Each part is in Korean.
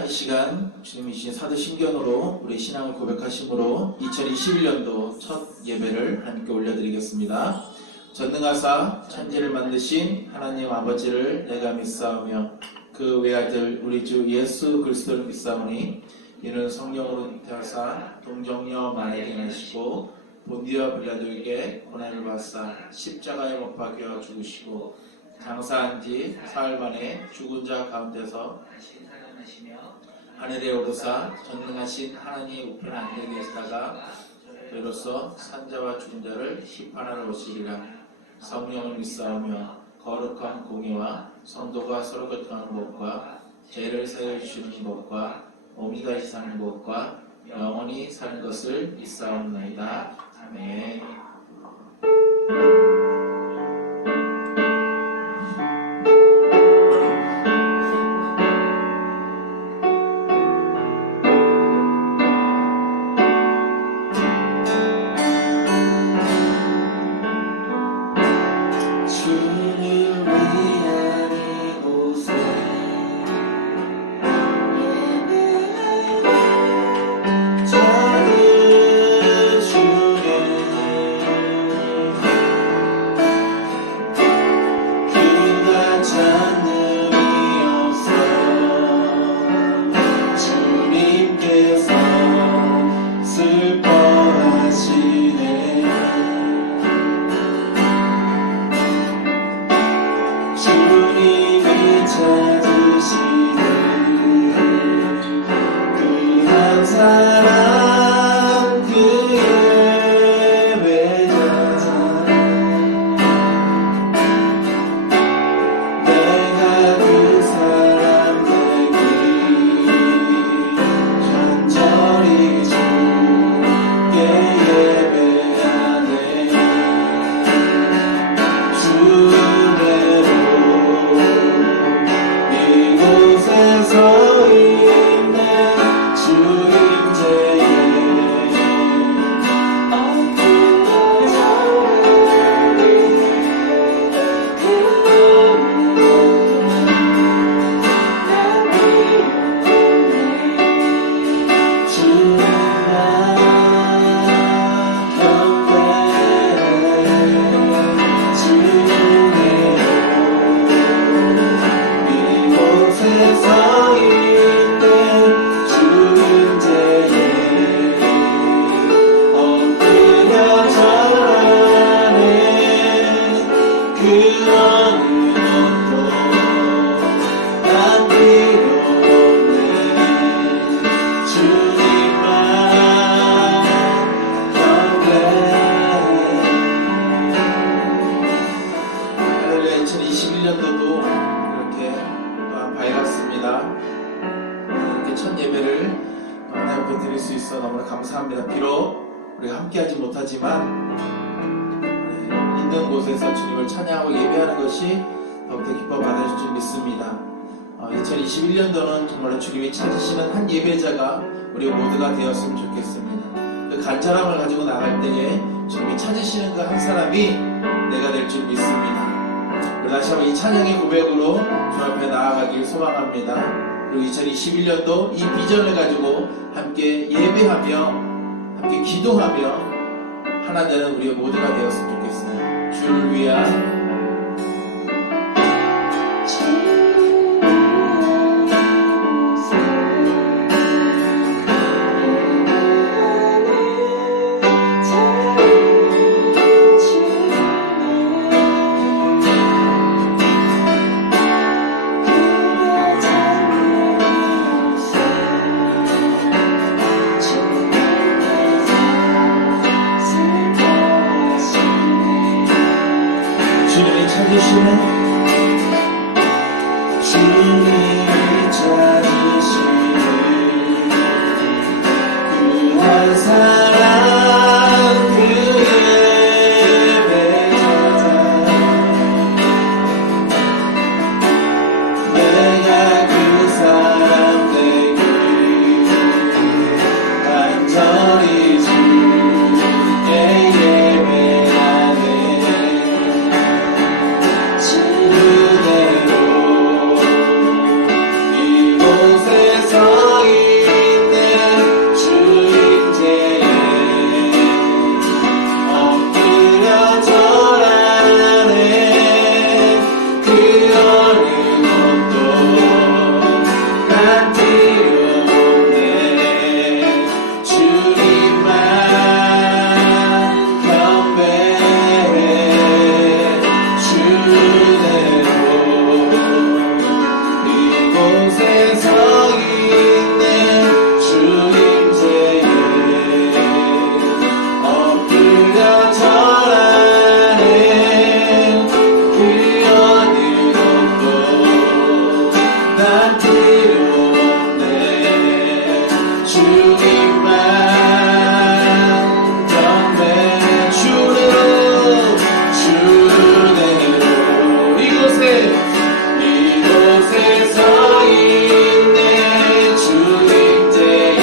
할렐루야. 이 시간 주님이 주신 사도신경으로 우리 신앙을 고백하심으로 2021년도 첫 예배를 함께 올려드리겠습니다. 전능하사 천지를 만드신 하나님 아버지를 내가 믿사오며 그 외아들 우리 주 예수 그리스도를 믿사오니 이는 성령으로 잉태하사 동정녀 마리아에게 나시고 본디오 빌라도에게 고난을 받사 십자가에 못 박혀 죽으시고 장사한 지 사흘 만에 죽은 자 가운데서 다시 살아나시며 하늘에 오르사 전능하신 하나님의 우편 앉아 계시다가 저희로서 산자와 죽은 자를 심판하러 오시리라. 성령을 믿사오며 거룩한 공의와 성도가 서로 교통하는 법과 죄를 사하여 주시는 법과 몸이 다시 사는 법과 영원히 사는 것을 믿사옵나이다. 아멘. 감사합니다. 비록 우리가 함께하지 못하지만 있는 곳에서 주님을 찬양하고 예배하는 것이 더욱더 기뻐 받아줄 줄 믿습니다. 2021년도는 정말로 주님이 찾으시는 한 예배자가 우리 모두가 되었으면 좋겠습니다. 그 간절함을 가지고 나갈 때에 주님이 찾으시는 그 한 사람이 내가 될 줄 믿습니다. 다시 한번 이 찬양의 고백으로 주 앞에 나아가길 소망합니다. 그리고 2021년도 이 비전을 가지고 함께 예배하며 함께 기도하며 하나 되는 우리 모두가 되었으면 좋겠습니다. 주를 위한 이곳에서 이곳에 서 있네 주님 때에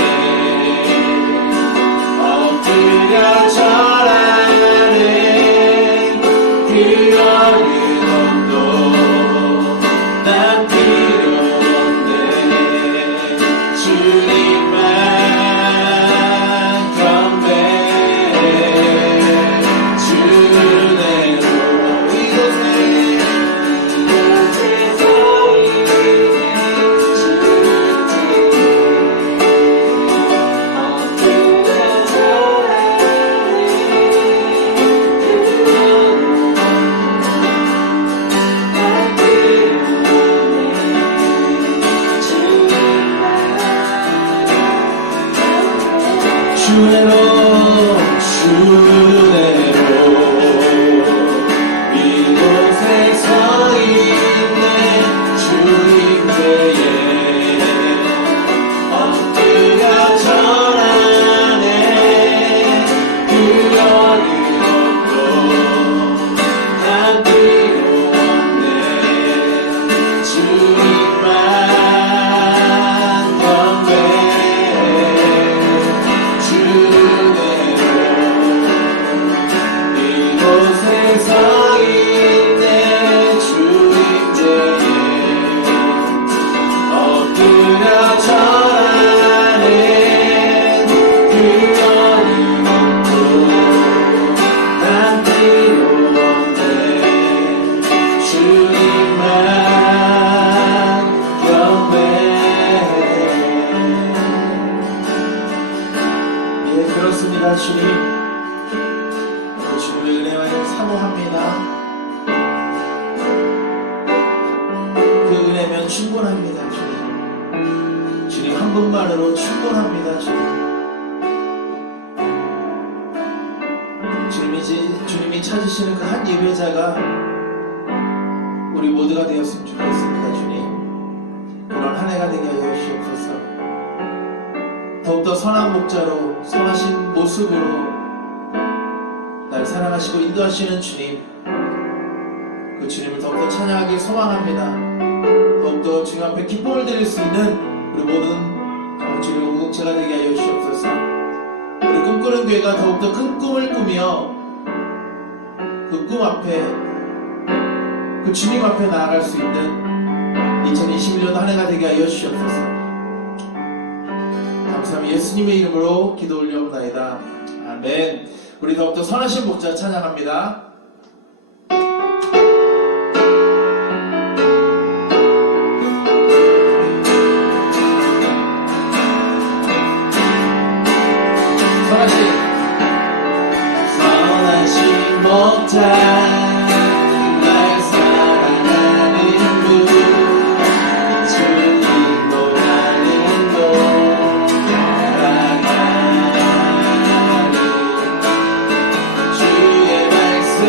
엎드려 절하네 그 어느 것도 난 필요 없네 주님만 경배해 주 은혜로 이곳에 주의로 이곳에 서 있네 주님께에 엎드려 절하네 그 어느 것도 난 필요 없네 주님만 경배해 이곳에 서 있네 주님께에 엎드려 절하네 그 어느 것도 난 필요 없네 주님만 경배해 예 그렇습니다 주님 주님의 은혜와 사모합니다. 그 은혜면 충분합니다, 주님. 주님 한 분만으로 충분합니다, 주님. 주님이 찾으시는 그 한 예배자가 우리 모두가 되었으면 좋겠습니다, 주님. 그런 한 해가 되게 하여 주시옵소서. 더욱더 선한 목자로 선하신 모습으로 날 사랑하시고 인도하시는 주님, 그 주님을 더욱더 찬양하기 소망합니다. 더욱더 주님 앞에 기쁨을 드릴 수 있는 우리 모든 주님의 공동체가 되게 하여 주시옵소서. 우리 꿈꾸는 교회가 더욱더 큰 꿈을 꾸며 그 꿈 앞에 그 주님 앞에 나아갈 수 있는 2021년 한 해가 되게 하여 주시옵소서. 감사합니다. 예수님의 이름으로 기도 올려옵나이다. 아멘. 우리 더욱더 선하신 목자 찬양합니다. 선하신 목자 주의 말씀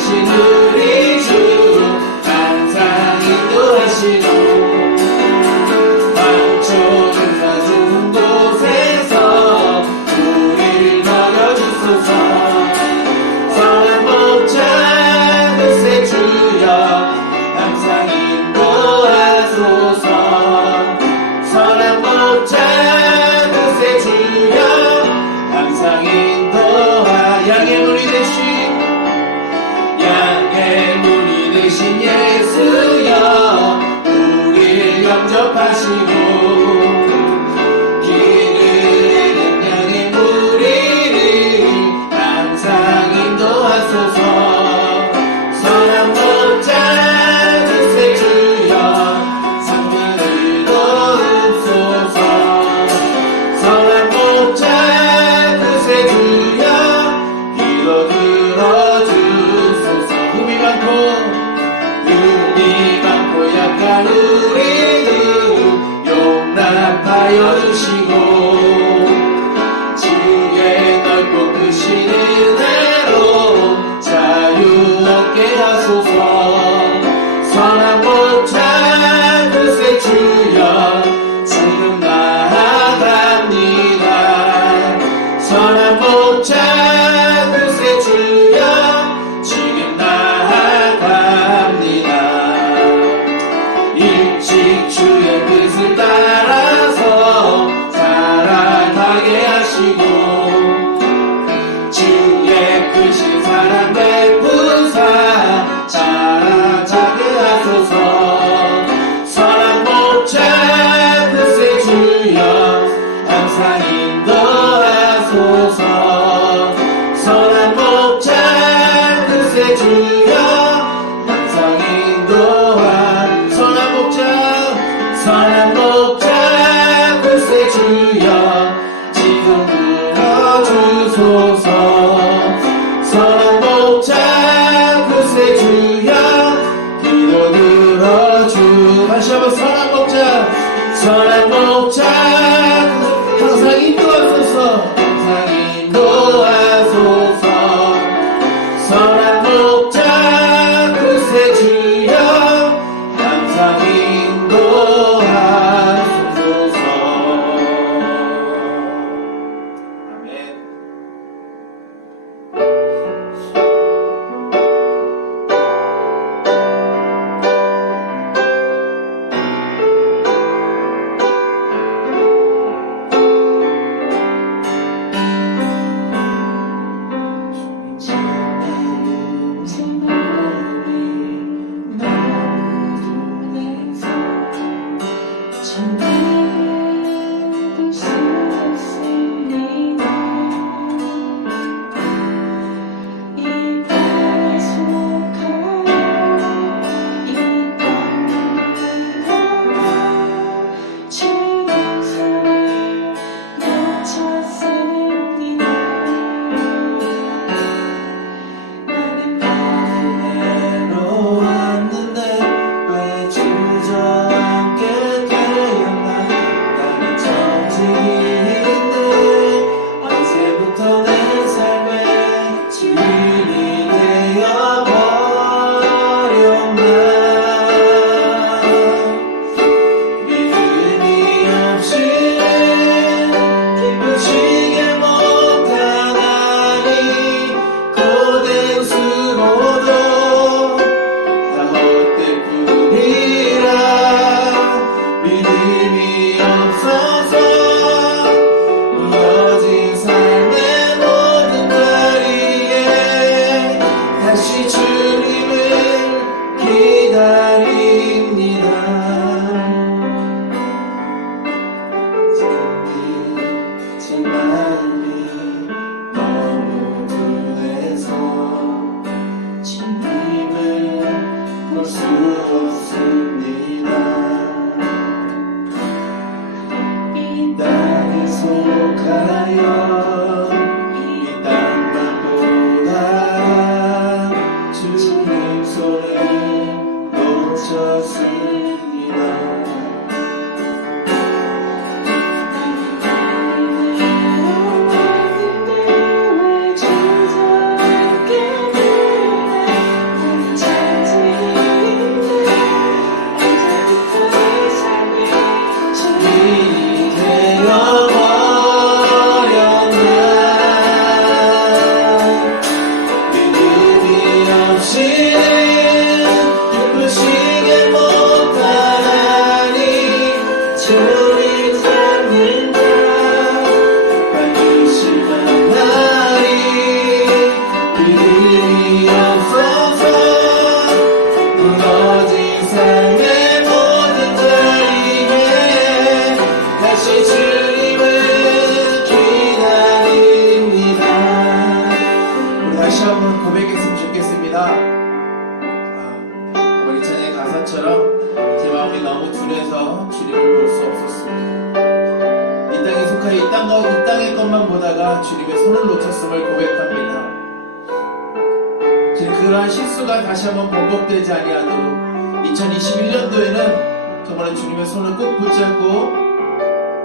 되신 우리 주 항상 인도하시고 방초는 가진 곳에서 우릴 먹여주소서 선한 목자 그새 주여 항상 인도하소서 선한 목자 그새 주여 항상 인도하 양의 물이 되신 양의 것만 보다가 주님의 손을 놓쳤음을 고백합니다. 그러한 실수가 다시 한번 반복되지 아니하도록 2021년도에는 정말 주님의 손을 꼭 붙잡고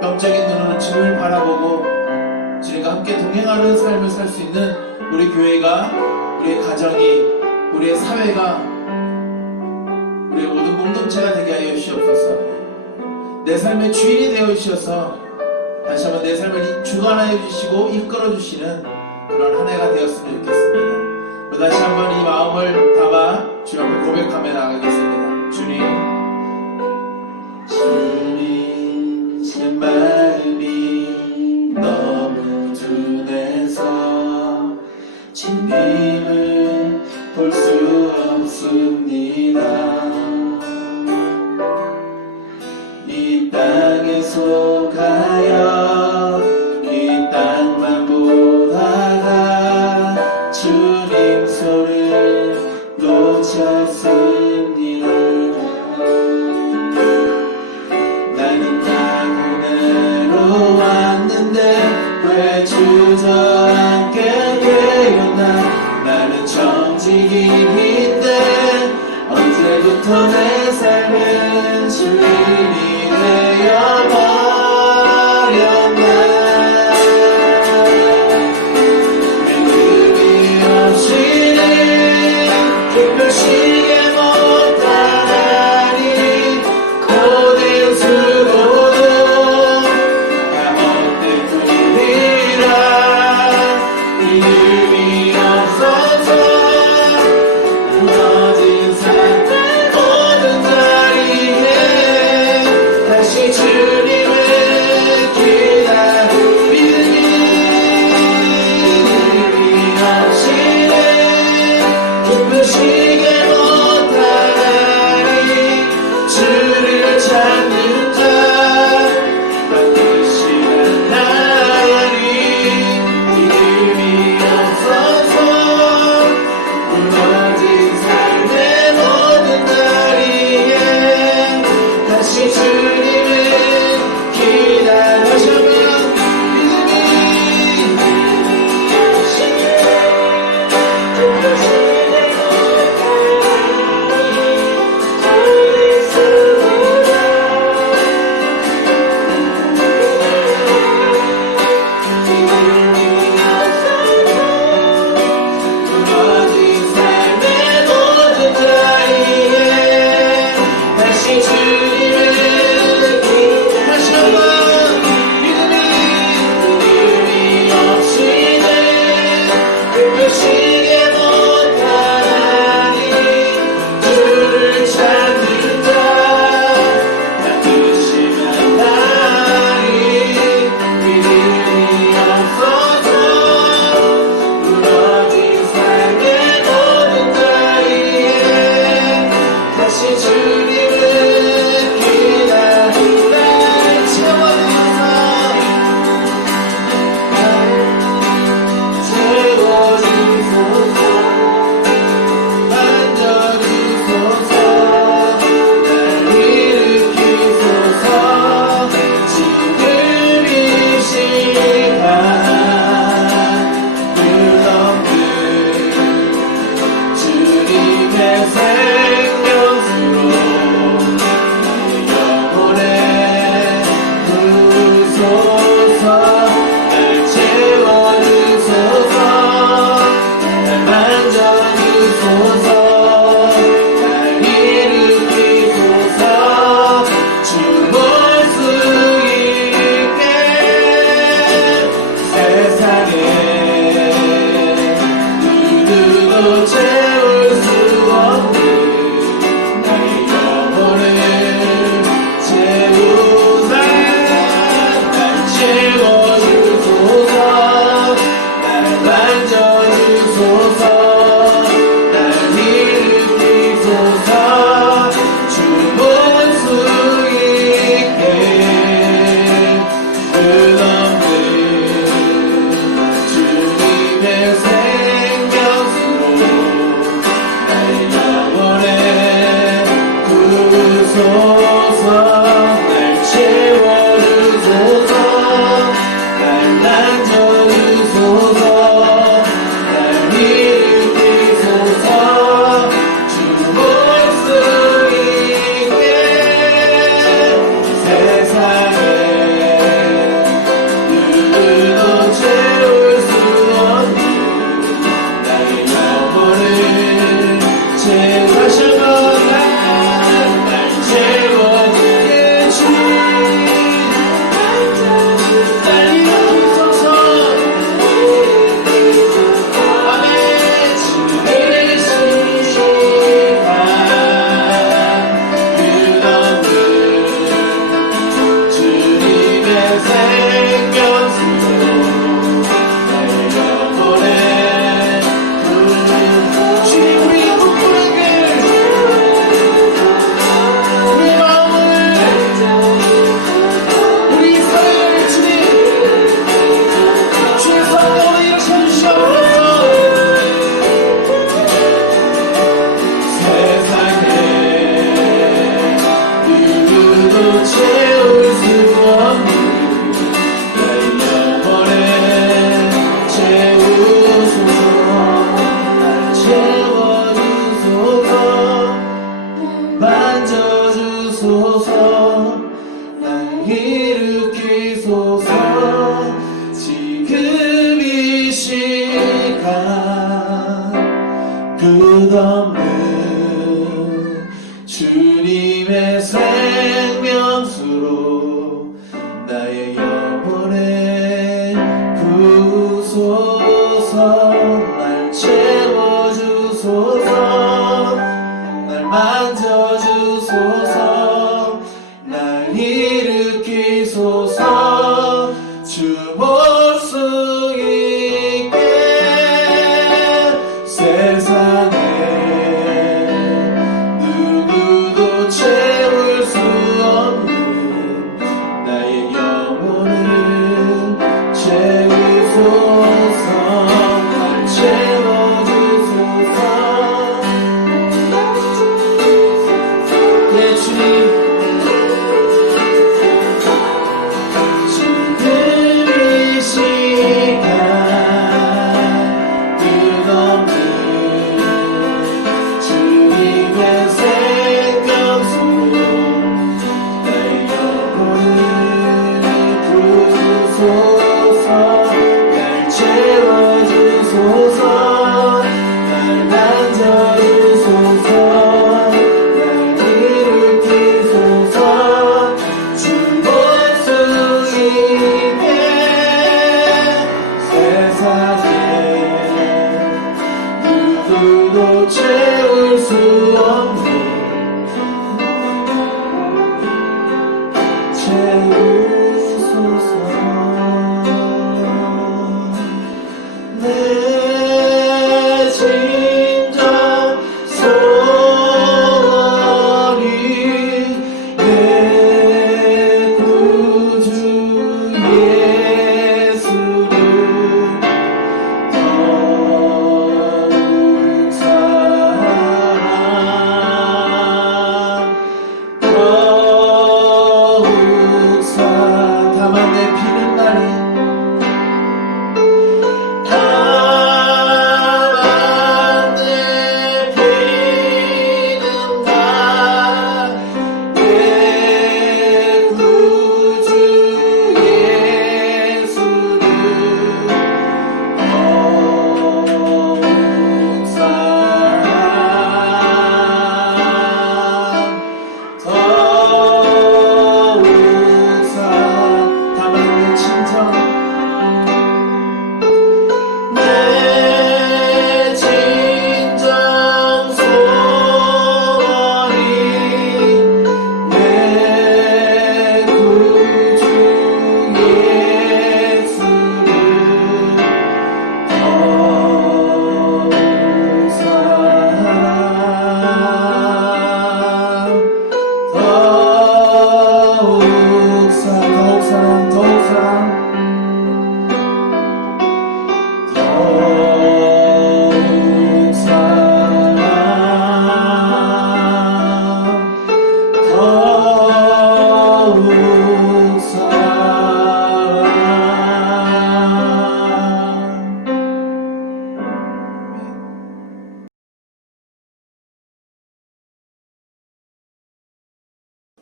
영적인 눈으로 주님을 바라보고 주님과 함께 동행하는 삶을 살 수 있는 우리 교회가, 우리의 가정이, 우리의 사회가, 우리의 모든 공동체가 되게 하여 주시옵소서. 내 삶의 주인이 되어 주셔서 다시 한번 내 삶을 주관하여 주시고 이끌어 주시는 그런 한 해가 되었으면 좋겠습니다. 다시 한번 이 마음을 담아 주 앞에 고백하며 나가겠습니다. 주님, 제 마음이 너무 둔해서 주님을 볼 수 없습니다. 이 땅에 속하여 이 땅만 보다가 주님 손을 놓쳤습니다.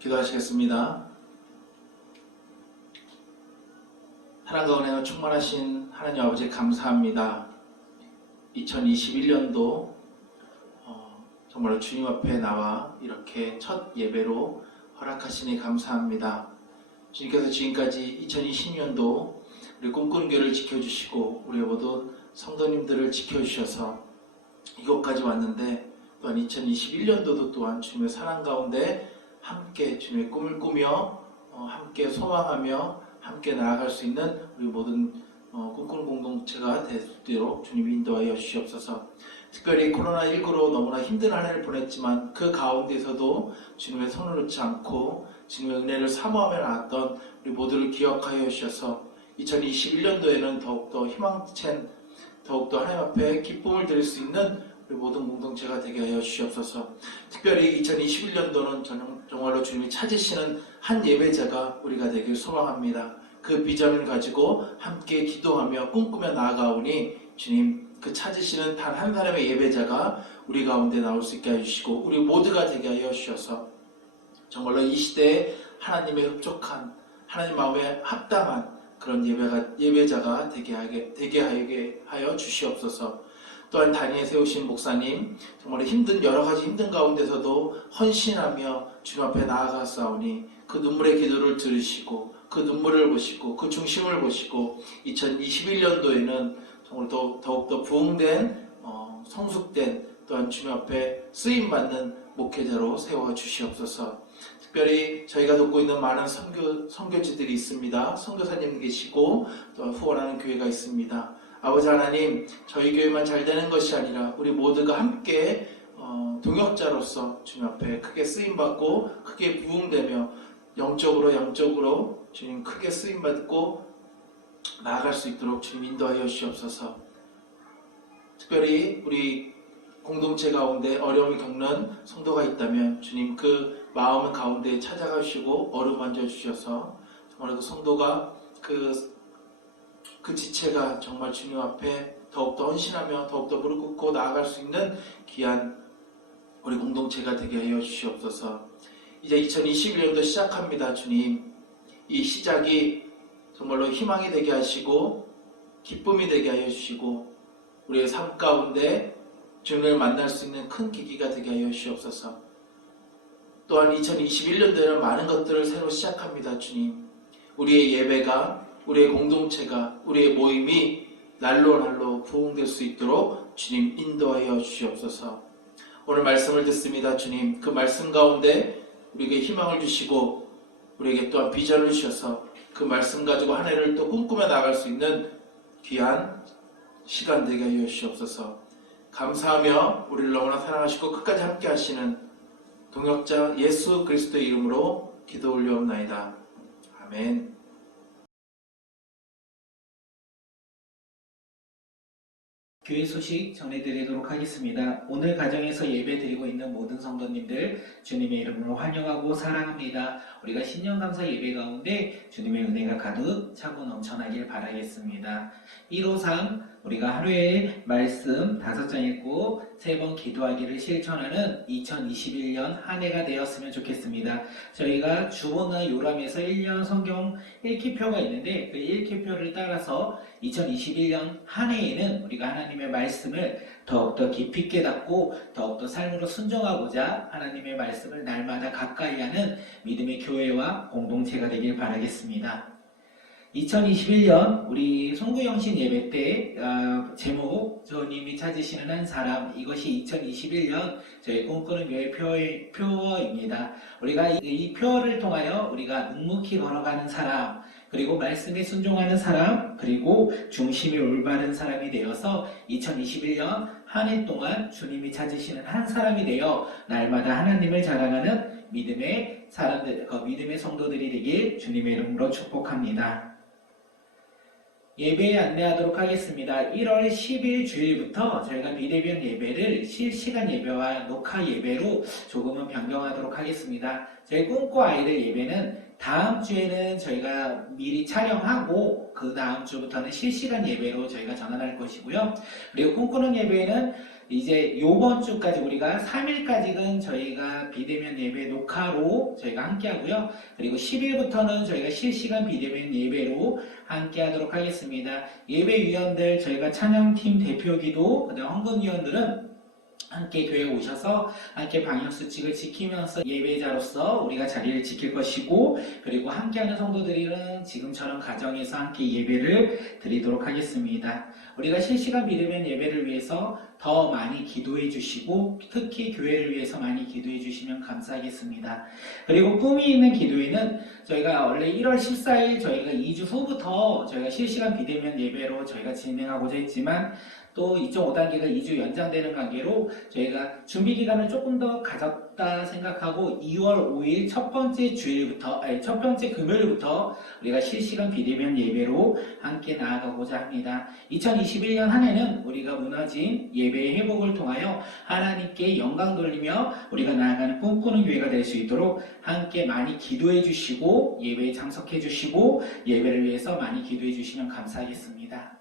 기도하시겠습니다. 사랑과 은혜가 충만하신 하나님 아버지 감사합니다. 2021년도 정말 주님 앞에 나와 이렇게 첫 예배로 허락하시니 감사합니다. 주님께서 지금까지 2020년도 우리 꿈꾸는 교회를 지켜주시고 우리 모든 성도님들을 지켜주셔서 이곳까지 왔는데, 또한 2021년도도 또한 주님의 사랑 가운데 함께 주님의 꿈을 꾸며 함께 소망하며 함께 나아갈 수 있는 우리 모든 꿈꾸는 공동체가 되도록 주님 인도하여 주시옵소서. 특별히 코로나19로 너무나 힘든 한 해를 보냈지만 그 가운데서도 주님의 손을 놓지 않고 주님의 은혜를 사모하며 나왔던 우리 모두를 기억하여 주셔서 2021년도에는 더욱더 희망찬, 더욱더 하나님 앞에 기쁨을 드릴 수 있는 우리 모든 공동체가 되게 하여 주시옵소서. 특별히 2021년도는 정말로 주님이 찾으시는 한 예배자가 우리가 되길 소망합니다. 그 비전을 가지고 함께 기도하며 꿈꾸며 나아가오니 주님, 그 찾으시는 단 한 사람의 예배자가 우리 가운데 나올 수 있게 해주시고 우리 모두가 되게 하여 주셔서 정말로 이 시대에 하나님의 흡족한, 하나님 마음에 합당한 그런 예배자가 되게 하여 주시옵소서. 또한 단위에 세우신 목사님, 정말 여러 가지 힘든 가운데서도 헌신하며 주님 앞에 나아가사오니 그 눈물의 기도를 들으시고 그 눈물을 보시고 그 중심을 보시고 2021년도에는 정말 더욱더 부흥된 성숙된 또한 주님 앞에 쓰임받는 목회자로 세워주시옵소서. 특별히 저희가 돕고 있는 많은 선교지들이 있습니다. 선교사님 계시고 또 후원하는 교회가 있습니다. 아버지 하나님, 저희 교회만 잘 되는 것이 아니라 우리 모두가 함께 동역자로서 주님 앞에 크게 쓰임받고 크게 부흥되며 영적으로 양적으로 주님 크게 쓰임받고 나아갈 수 있도록 주님 인도하여 주시옵소서. 특별히 우리 공동체 가운데 어려움을 겪는 성도가 있다면 주님 그 마음 가운데 찾아가 주시고 어루만져 주셔서 정말 그 성도가 그 지체가 정말 주님 앞에 더욱더 헌신하며 더욱더 무릎 꿇고 나아갈 수 있는 귀한 우리 공동체가 되게 하여 주시옵소서. 이제 2021년도 시작합니다. 주님, 이 시작이 정말로 희망이 되게 하시고 기쁨이 되게 하여 주시고 우리의 삶 가운데 주님을 만날 수 있는 큰 계기가 되게 하여 주시옵소서. 또한 2021년도에는 많은 것들을 새로 시작합니다. 주님, 우리의 예배가, 우리의 공동체가, 우리의 모임이 날로 날로 부흥될 수 있도록 주님 인도하여 주시옵소서. 오늘 말씀을 듣습니다. 주님, 그 말씀 가운데 우리에게 희망을 주시고 우리에게 또한 비전을 주셔서 그 말씀 가지고 한 해를 또 꿈꾸며 나갈 수 있는 귀한 시간 되게 하여 주시옵소서. 감사하며 우리를 너무나 사랑하시고 끝까지 함께 하시는 동역자 예수 그리스도의 이름으로 기도 올려옵나이다. 아멘. 교회 소식 전해드리도록 하겠습니다. 오늘 가정에서 예배드리고 있는 모든 성도님들 주님의 이름으로 환영하고 사랑합니다. 우리가 신년감사 예배 가운데 주님의 은혜가 가득 차고 넘쳐나길 바라겠습니다. 153 우리가 하루에 말씀 5장 읽고 3번 기도하기를 실천하는 2021년 한 해가 되었으면 좋겠습니다. 저희가 주보나 요람에서 1년 성경 읽기표가 있는데 그 읽기표를 따라서 2021년 한 해에는 우리가 하나님의 말씀을 더욱더 깊이 깨닫고 더욱더 삶으로 순종하고자 하나님의 말씀을 날마다 가까이 하는 믿음의 교회와 공동체가 되길 바라겠습니다. 2021년 우리 송구영신 예배 때 제목 주님이 찾으시는 한 사람, 이것이 2021년 저희 꿈꾸는 교회 표어입니다. 우리가 이 표어를 통하여 우리가 묵묵히 걸어가는 사람, 그리고 말씀에 순종하는 사람, 그리고 중심이 올바른 사람이 되어서 2021년 한 해 동안 주님이 찾으시는 한 사람이 되어 날마다 하나님을 자랑하는 믿음의 사람들, 믿음의 성도들이 되길 주님의 이름으로 축복합니다. 예배에 안내하도록 하겠습니다. 1월 10일 주일부터 저희가 비대면 예배를 실시간 예배와 녹화 예배로 조금은 변경하도록 하겠습니다. 저희 꿈꾸 아이들 예배는 다음 주에는 저희가 미리 촬영하고 그 다음 주부터는 실시간 예배로 저희가 전환할 것이고요. 그리고 꿈꾸는 예배는 이제 요번 주까지 우리가 3일까지는 저희가 비대면 예배 녹화로 저희가 함께 하고요. 그리고 10일부터는 저희가 실시간 비대면 예배로 함께 하도록 하겠습니다. 예배위원들, 저희가 찬양팀 대표기도, 그다음 헌금위원들은 함께 교회에 오셔서 함께 방역수칙을 지키면서 예배자로서 우리가 자리를 지킬 것이고, 그리고 함께하는 성도들은 지금처럼 가정에서 함께 예배를 드리도록 하겠습니다. 우리가 실시간 비대면 예배를 위해서 더 많이 기도해 주시고, 특히 교회를 위해서 많이 기도해 주시면 감사하겠습니다. 그리고 꿈이 있는 기도회는 저희가 원래 1월 14일 저희가 2주 후부터 저희가 실시간 비대면 예배로 저희가 진행하고자 했지만, 또 2.5단계가 2주 연장되는 관계로 저희가 준비 기간을 조금 더 가졌다 생각하고 2월 5일 첫 번째 금요일부터 우리가 실시간 비대면 예배로 함께 나아가고자 합니다. 2021년 한 해는 우리가 무너진 예배의 회복을 통하여 하나님께 영광 돌리며 우리가 나아가는 꿈꾸는 교회가 될 수 있도록 함께 많이 기도해 주시고 예배에 참석해 주시고 예배를 위해서 많이 기도해 주시면 감사하겠습니다.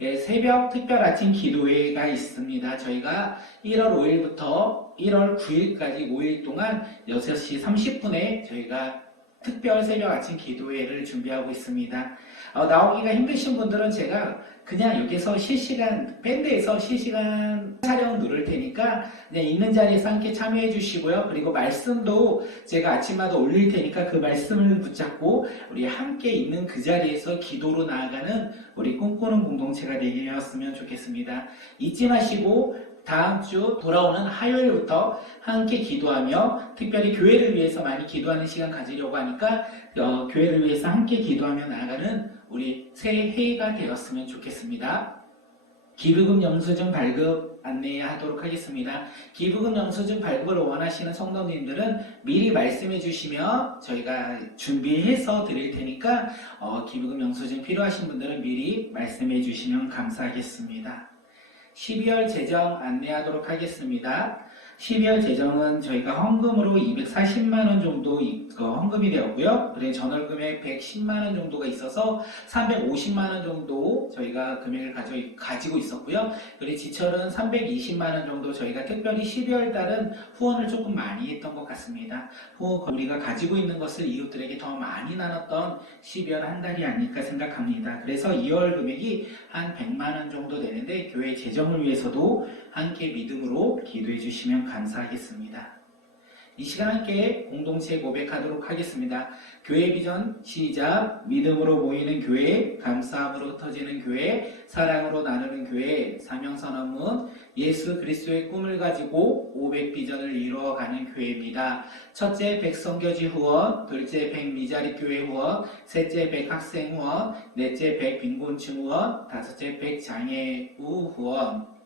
예, 새벽 특별 아침 기도회가 있습니다. 저희가 1월 5일부터 1월 9일까지 5일 동안 6시 30분에 저희가 특별 새벽 아침 기도회를 준비하고 있습니다. 나오기가 힘드신 분들은 제가 그냥 여기서 밴드에서 실시간 촬영 누를 테니까 그냥 있는 자리에서 함께 참여해 주시고요. 그리고 말씀도 제가 아침마다 올릴 테니까 그 말씀을 붙잡고 우리 함께 있는 그 자리에서 기도로 나아가는 우리 꿈꾸는 공동체가 되었으면 좋겠습니다. 잊지 마시고 다음 주 돌아오는 화요일부터 함께 기도하며 특별히 교회를 위해서 많이 기도하는 시간 가지려고 하니까 교회를 위해서 함께 기도하며 나아가는 우리 새해가 되었으면 좋겠습니다. 기부금 영수증 발급 안내하도록 하겠습니다. 기부금 영수증 발급을 원하시는 성도님들은 미리 말씀해 주시면 저희가 준비해서 드릴 테니까 기부금 영수증 필요하신 분들은 미리 말씀해 주시면 감사하겠습니다. 12월 재정 안내하도록 하겠습니다. 12월 재정은 저희가 헌금으로 240만원 정도 헌금이 되었고요. 그리고 전월금액 110만원 정도가 있어서 350만원 정도 저희가 금액을 가지고 있었고요. 그리고 지철은 320만원 정도 저희가 특별히 12월 달은 후원을 조금 많이 했던 것 같습니다. 우리가 가지고 있는 것을 이웃들에게 더 많이 나눴던 12월 한 달이 아닐까 생각합니다. 그래서 2월 금액이 한 100만원 정도 되는데 교회 재정을 위해서도 함께 믿음으로 기도해 주시면 감사하겠습니다. 이 시간 함께 공동체 고백하도록 하겠습니다. 교회 비전 시작. 믿음으로 모이는 교회, 감사함으로 터지는 교회, 사랑으로 나누는 교회, 사명선언문 예수 그리스도의 꿈을 가지고 500비전을 이루어가는 교회입니다. 첫째 100선교지 후원, 둘째 100미자리 교회 후원, 셋째 100학생 후원, 넷째 100빈곤층 후원, 다섯째 100장애우 후원.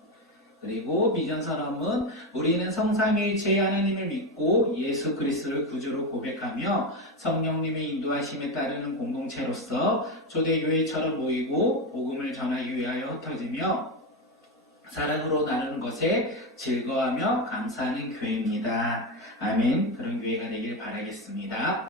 그리고 비전 선언문 우리는 성삼위일체의 하나님을 믿고 예수 그리스도를 구주로 고백하며 성령님의 인도하심에 따르는 공동체로서 초대교회처럼 모이고 복음을 전하기 위하여 흩어지며 사랑으로 나누는 것에 즐거워하며 감사하는 교회입니다. 아멘. 그런 교회가 되길 바라겠습니다.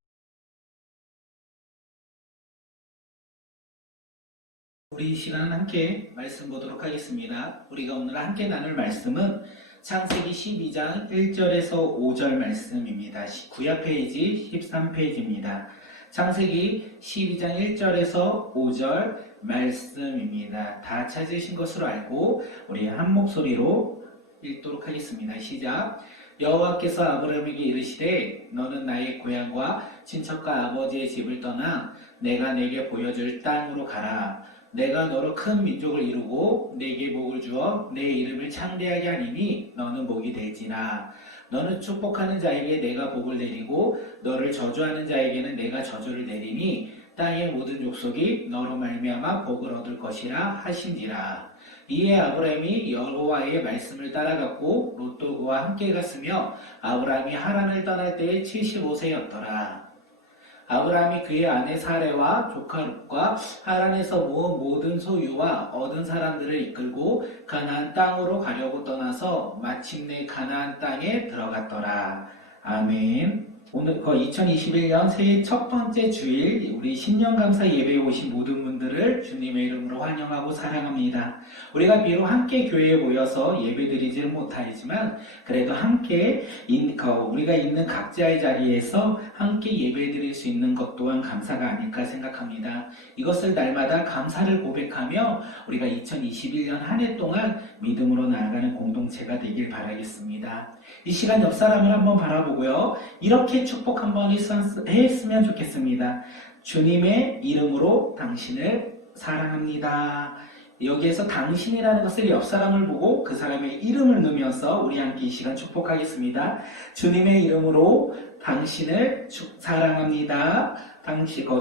우리 이 시간 함께 말씀 보도록 하겠습니다. 우리가 오늘 함께 나눌 말씀은 창세기 12장 1절에서 5절 말씀입니다. 구약 페이지 13페이지입니다. 창세기 12장 1절에서 5절 말씀입니다. 다 찾으신 것으로 알고 우리 한 목소리로 읽도록 하겠습니다. 시작. 여호와께서 아브라함에게 이르시되 너는 나의 고향과 친척과 아버지의 집을 떠나 내가 내게 보여줄 땅으로 가라. 내가 너로 큰 민족을 이루고 내게 복을 주어 내 이름을 창대하게 하리니 너는 복이 될지라. 너는 축복하는 자에게 내가 복을 내리고 너를 저주하는 자에게는 내가 저주를 내리니 땅의 모든 족속이 너로 말미암아 복을 얻을 것이라 하신지라. 이에 아브라함이 여호와의 말씀을 따라갔고 롯도 그와 함께 갔으며 아브라함이 하란을 떠날 때에 75세였더라. 아브라함이 그의 아내 사레와 조카 롯과 하란에서 모은 모든 소유와 얻은 사람들을 이끌고 가나안 땅으로 가려고 떠나서 마침내 가나안 땅에 들어갔더라. 아멘. 오늘 2021년 새해 첫 번째 주일 우리 신년감사 예배에 오신 모든 분들을 주님의 이름으로 환영하고 사랑합니다. 우리가 비록 함께 교회에 모여서 예배드리지는 못하지만 그래도 함께 우리가 있는 각자의 자리에서 함께 예배드릴 수 있는 것 또한 감사가 아닐까 생각합니다. 이것을 날마다 감사를 고백하며 우리가 2021년 한 해 동안 믿음으로 나아가는 공동체가 되길 바라겠습니다. 이 시간 옆 사람을 한번 바라보고요. 이렇게 축복 한번 했으면 좋겠습니다. 주님의 이름으로 당신을 사랑합니다. 여기에서 당신이라는 것을 옆 사람을 보고 그 사람의 이름을 넣으면서 우리 함께 이 시간 축복하겠습니다. 주님의 이름으로 당신을 사랑합니다.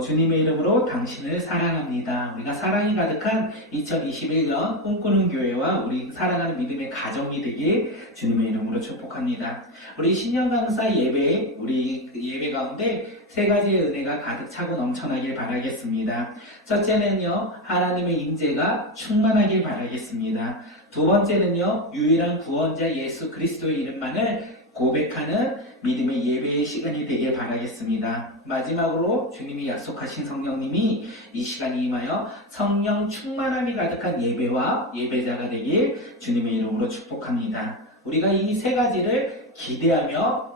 주님의 이름으로 당신을 사랑합니다. 우리가 사랑이 가득한 2021년 꿈꾸는 교회와 우리 사랑하는 믿음의 가정이 되길 주님의 이름으로 축복합니다. 우리 신년감사 예배, 우리 예배 가운데 세 가지의 은혜가 가득 차고 넘쳐나길 바라겠습니다. 첫째는요, 하나님의 임재가 충만하길 바라겠습니다. 두 번째는요, 유일한 구원자 예수 그리스도의 이름만을 고백하는 믿음의 예배의 시간이 되길 바라겠습니다. 마지막으로 주님이 약속하신 성령님이 이 시간에 임하여 성령 충만함이 가득한 예배와 예배자가 되길 주님의 이름으로 축복합니다. 우리가 이 세 가지를 기대하며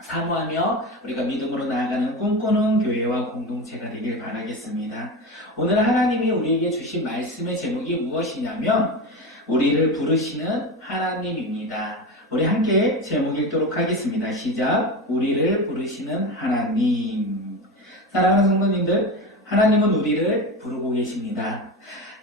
사모하며 우리가 믿음으로 나아가는 꿈꾸는 교회와 공동체가 되길 바라겠습니다. 오늘 하나님이 우리에게 주신 말씀의 제목이 무엇이냐면 우리를 부르시는 하나님입니다. 우리 함께 제목 읽도록 하겠습니다. 시작. 우리를 부르시는 하나님. 사랑하는 성도님들, 하나님은 우리를 부르고 계십니다.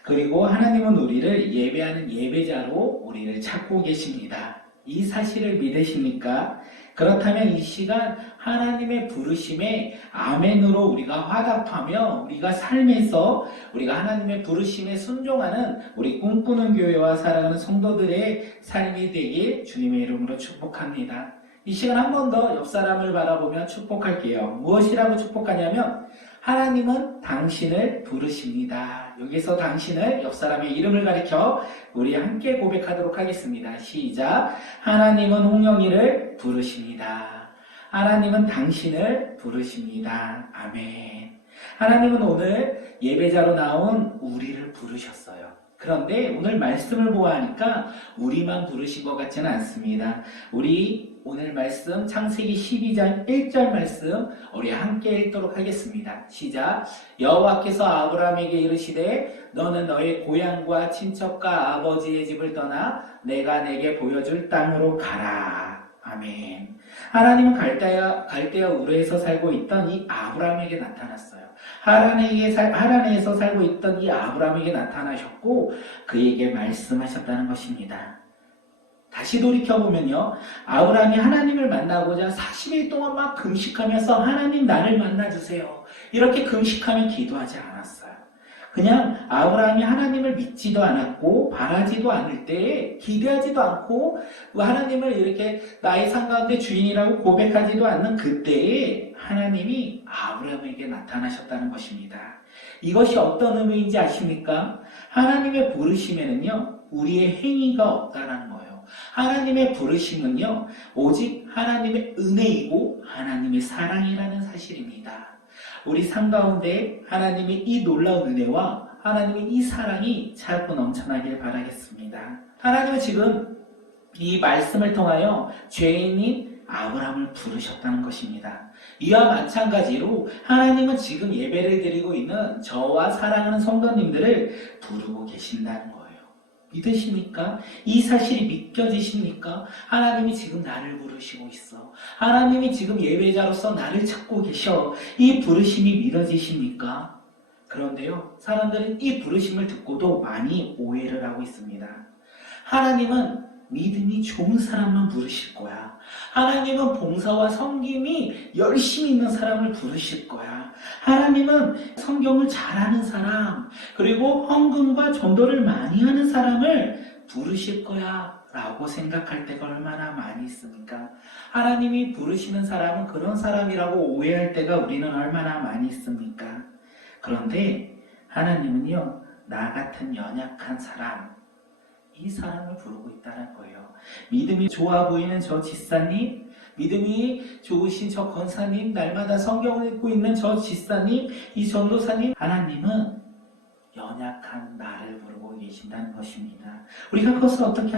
그리고 하나님은 우리를 예배하는 예배자로 우리를 찾고 계십니다. 이 사실을 믿으십니까? 그렇다면 이 시간 하나님의 부르심에 아멘으로 우리가 화답하며 우리가 삶에서 우리가 하나님의 부르심에 순종하는 우리 꿈꾸는 교회와 살아가는 성도들의 삶이 되길 주님의 이름으로 축복합니다. 이 시간 한 번 더 옆 사람을 바라보며 축복할게요. 무엇이라고 축복하냐면 하나님은 당신을 부르십니다. 여기서 당신을 옆 사람의 이름을 가리켜 우리 함께 고백하도록 하겠습니다. 시작. 하나님은 홍영이를 부르십니다. 하나님은 당신을 부르십니다. 아멘. 하나님은 오늘 예배자로 나온 우리를 부르셨어요. 그런데 오늘 말씀을 보아하니까 우리만 부르신 것 같지는 않습니다. 우리 오늘 말씀 창세기 12장 1절 말씀 우리 함께 읽도록 하겠습니다. 시작. 여호와께서 아브라함에게 이르시되 너는 너의 고향과 친척과 아버지의 집을 떠나 내가 내게 보여줄 땅으로 가라. 아멘. 하나님은 갈대아 우르에서 살고 있던 이 아브라함에게 나타났어요. 하란에서 살고 있던 이 아브라함에게 나타나셨고 그에게 말씀하셨다는 것입니다. 다시 돌이켜보면요, 아브라함이 하나님을 만나고자 40일 동안 막 금식하면서 하나님 나를 만나주세요 이렇게 금식하며 기도하지 않았어요. 그냥 아브라함이 하나님을 믿지도 않았고 바라지도 않을 때에 기대하지도 않고 하나님을 이렇게 나의 삶 가운데 주인이라고 고백하지도 않는 그때에 하나님이 아브라함에게 나타나셨다는 것입니다. 이것이 어떤 의미인지 아십니까? 하나님의 부르심에는요, 우리의 행위가 없다는 거예요. 하나님의 부르심은요, 오직 하나님의 은혜이고 하나님의 사랑이라는 사실입니다. 우리 삶 가운데 하나님의 이 놀라운 은혜와 하나님의 이 사랑이 차고 넘쳐나길 바라겠습니다. 하나님은 지금 이 말씀을 통하여 죄인인 아브라함을 부르셨다는 것입니다. 이와 마찬가지로 하나님은 지금 예배를 드리고 있는 저와 사랑하는 성도님들을 부르고 계신다는 거예요. 믿으십니까? 이 사실이 믿겨지십니까? 하나님이 지금 나를 부르시고 있어. 하나님이 지금 예배자로서 나를 찾고 계셔. 이 부르심이 믿어지십니까? 그런데요, 사람들은 이 부르심을 듣고도 많이 오해를 하고 있습니다. 하나님은 믿음이 좋은 사람만 부르실 거야. 하나님은 봉사와 섬김이 열심히 있는 사람을 부르실 거야. 하나님은 성경을 잘하는 사람, 그리고 헌금과 전도를 많이 하는 사람을 부르실 거야 라고 생각할 때가 얼마나 많이 있습니까? 하나님이 부르시는 사람은 그런 사람이라고 오해할 때가 우리는 얼마나 많이 있습니까? 그런데 하나님은요, 나 같은 연약한 사람, 이 사람을 부르고 있다는 거예요. 믿음이 좋아 보이는 저 집사님, 믿음이 좋으신 저 권사님, 날마다 성경을 읽고 있는 저 집사님, 이 전도사님, 하나님은 연약한 나를 부르고 계신다는 것입니다. 우리가 그것을 어떻게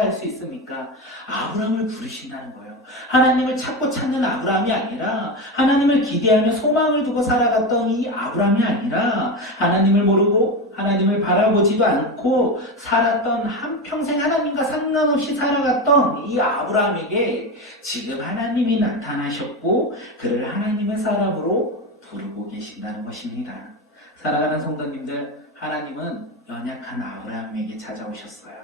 할 수 있습니까? 아브라함을 부르신다는 거예요. 하나님을 찾고 찾는 아브라함이 아니라, 하나님을 기대하며 소망을 두고 살아갔던 이 아브라함이 아니라, 하나님을 모르고 하나님을 바라보지도 않고 살았던, 한평생 하나님과 상관없이 살아갔던 이 아브라함에게 지금 하나님이 나타나셨고 그를 하나님의 사람으로 부르고 계신다는 것입니다. 사랑하는 성도님들, 하나님은 연약한 아브라함에게 찾아오셨어요.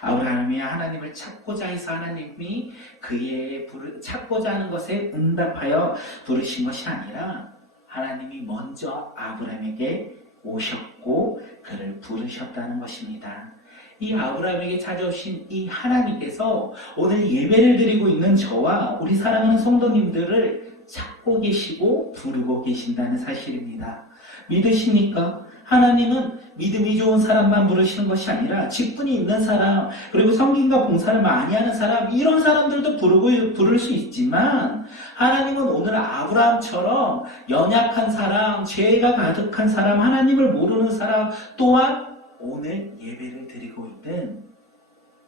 아브라함이 하나님을 찾고자 해서 하나님이 그의 찾고자 하는 것에 응답하여 부르신 것이 아니라, 하나님이 먼저 아브라함에게 오셨고 그를 부르셨다는 것입니다. 이 아브라함에게 찾아오신 이 하나님께서 오늘 예배를 드리고 있는 저와 우리 사랑하는 성도님들을 찾고 계시고 부르고 계신다는 사실입니다. 믿으십니까? 하나님은 믿음이 좋은 사람만 부르시는 것이 아니라 직분이 있는 사람, 그리고 성김과 봉사를 많이 하는 사람, 이런 사람들도 부를 수 있지만, 하나님은 오늘 아브라함처럼 연약한 사람, 죄가 가득한 사람, 하나님을 모르는 사람, 또한 오늘 예배를 드리고 있는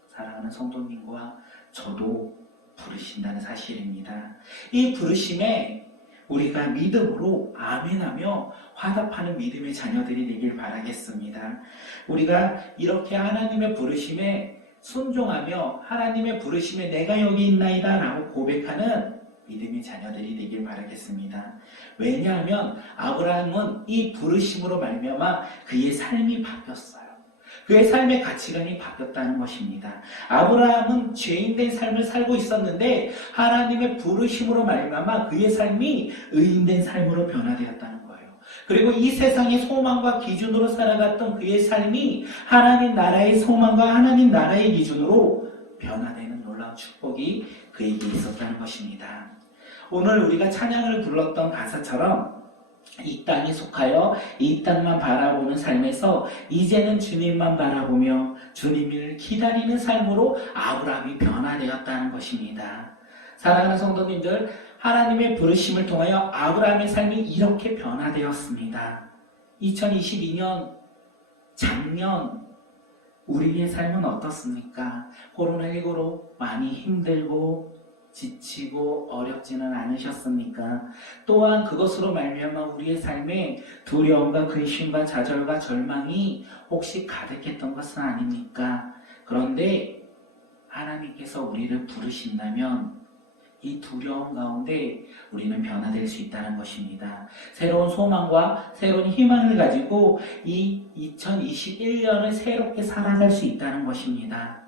사랑하는 성도님과 저도 부르신다는 사실입니다. 이 부르심에 우리가 믿음으로 아멘하며 화답하는 믿음의 자녀들이 되길 바라겠습니다. 우리가 이렇게 하나님의 부르심에 순종하며 하나님의 부르심에 내가 여기 있나이다 라고 고백하는 믿음의 자녀들이 되길 바라겠습니다. 왜냐하면 아브라함은 이 부르심으로 말미암아 그의 삶이 바뀌었어요. 그의 삶의 가치관이 바뀌었다는 것입니다. 아브라함은 죄인된 삶을 살고 있었는데 하나님의 부르심으로 말미암아 그의 삶이 의인된 삶으로 변화되었다는 거예요. 그리고 이 세상의 소망과 기준으로 살아갔던 그의 삶이 하나님 나라의 소망과 하나님 나라의 기준으로 변화되는 놀라운 축복이 그에게 있었다는 것입니다. 오늘 우리가 찬양을 불렀던 가사처럼 이 땅에 속하여 이 땅만 바라보는 삶에서 이제는 주님만 바라보며 주님을 기다리는 삶으로 아브라함이 변화되었다는 것입니다. 사랑하는 성도님들, 하나님의 부르심을 통하여 아브라함의 삶이 이렇게 변화되었습니다. 2022년 작년 우리의 삶은 어떻습니까? 코로나19로 많이 힘들고 지치고 어렵지는 않으셨습니까? 또한 그것으로 말미암아 우리의 삶에 두려움과 근심과 좌절과 절망이 혹시 가득했던 것은 아닙니까? 그런데 하나님께서 우리를 부르신다면 이 두려움 가운데 우리는 변화될 수 있다는 것입니다. 새로운 소망과 새로운 희망을 가지고 이 2021년을 새롭게 살아갈 수 있다는 것입니다.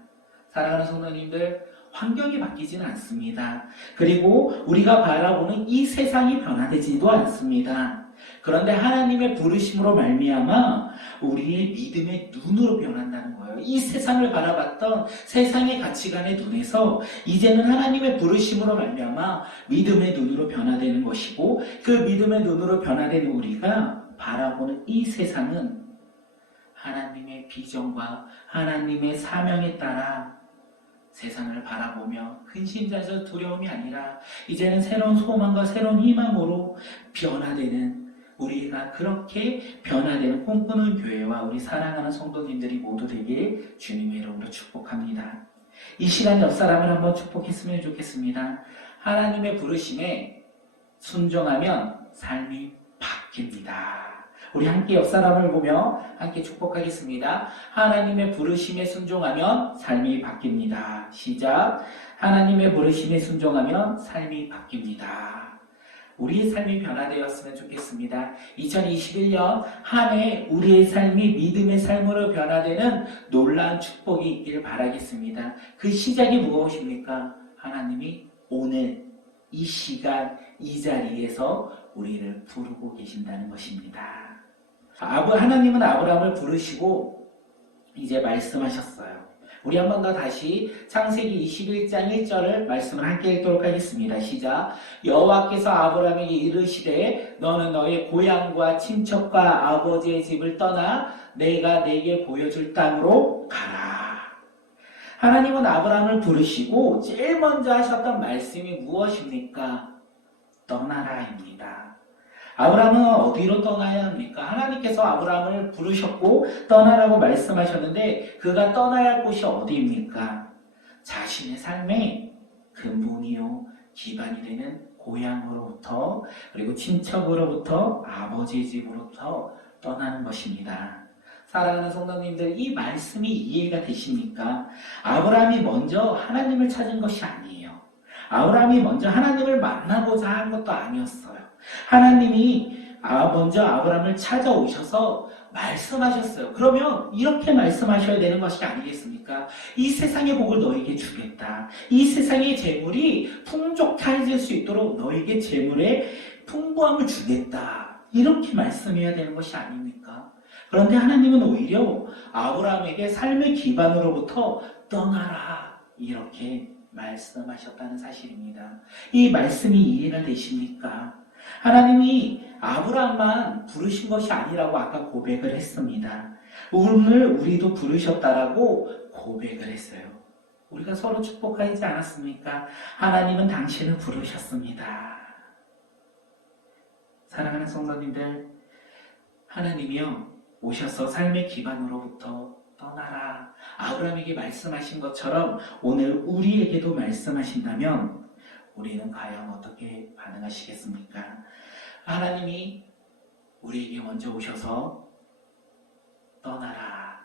사랑하는 성도님들, 환경이 바뀌지는 않습니다. 그리고 우리가 바라보는 이 세상이 변화되지도 않습니다. 그런데 하나님의 부르심으로 말미암아 우리의 믿음의 눈으로 변한다는 거예요. 이 세상을 바라봤던 세상의 가치관의 눈에서 이제는 하나님의 부르심으로 말미암아 믿음의 눈으로 변화되는 것이고, 그 믿음의 눈으로 변화되는 우리가 바라보는 이 세상은 하나님의 비전과 하나님의 사명에 따라 세상을 바라보며 근심자저 두려움이 아니라 이제는 새로운 소망과 새로운 희망으로 변화되는, 우리가 그렇게 변화되는 꿈꾸는 교회와 우리 사랑하는 성도님들이 모두 되길 주님의 이름으로 축복합니다. 이 시간 옆 사람을 한번 축복했으면 좋겠습니다. 하나님의 부르심에 순종하면 삶이 바뀝니다. 우리 함께 옆 사람을 보며 함께 축복하겠습니다. 하나님의 부르심에 순종하면 삶이 바뀝니다. 시작. 하나님의 부르심에 순종하면 삶이 바뀝니다. 우리의 삶이 변화되었으면 좋겠습니다. 2021년 한 해 우리의 삶이 믿음의 삶으로 변화되는 놀라운 축복이 있기를 바라겠습니다. 그 시작이 무엇입니까? 하나님이 오늘 이 시간 이 자리에서 우리를 부르고 계신다는 것입니다. 하나님은 아브라함을 부르시고 이제 말씀하셨어요. 우리 한 번 더 다시 창세기 21장 1절을 말씀을 함께 읽도록 하겠습니다. 시작. 여호와께서 아브라함에게 이르시되 너는 너의 고향과 친척과 아버지의 집을 떠나 내가 네게 보여줄 땅으로 가라. 하나님은 아브라함을 부르시고 제일 먼저 하셨던 말씀이 무엇입니까? 떠나라입니다. 아브라함은 어디로 떠나야 합니까? 하나님께서 아브라함을 부르셨고 떠나라고 말씀하셨는데 그가 떠나야 할 곳이 어디입니까? 자신의 삶의 근본이요 기반이 되는 고향으로부터 그리고 친척으로부터 아버지의 집으로부터 떠나는 것입니다. 사랑하는 성도님들, 이 말씀이 이해가 되십니까? 아브라함이 먼저 하나님을 찾은 것이 아니에요. 아브라함이 먼저 하나님을 만나고자 한 것도 아니었어요. 하나님이 먼저 아브라함을 찾아오셔서 말씀하셨어요. 그러면 이렇게 말씀하셔야 되는 것이 아니겠습니까? 이 세상의 복을 너에게 주겠다. 이 세상의 재물이 풍족해질 수 있도록 너에게 재물의 풍부함을 주겠다. 이렇게 말씀해야 되는 것이 아닙니까? 그런데 하나님은 오히려 아브라함에게 삶의 기반으로부터 떠나라. 이렇게 말씀하셨다는 사실입니다. 이 말씀이 이해가 되십니까? 하나님이 아브라함만 부르신 것이 아니라고 아까 고백을 했습니다. 오늘 우리도 부르셨다라고 고백을 했어요. 우리가 서로 축복하지 않았습니까? 하나님은 당신을 부르셨습니다. 사랑하는 성도님들, 하나님이요 오셔서 삶의 기반으로부터 떠나라. 아브라함에게 말씀하신 것처럼 오늘 우리에게도 말씀하신다면 우리는 과연 어떻게 반응하시겠습니까? 하나님이 우리에게 먼저 오셔서 떠나라.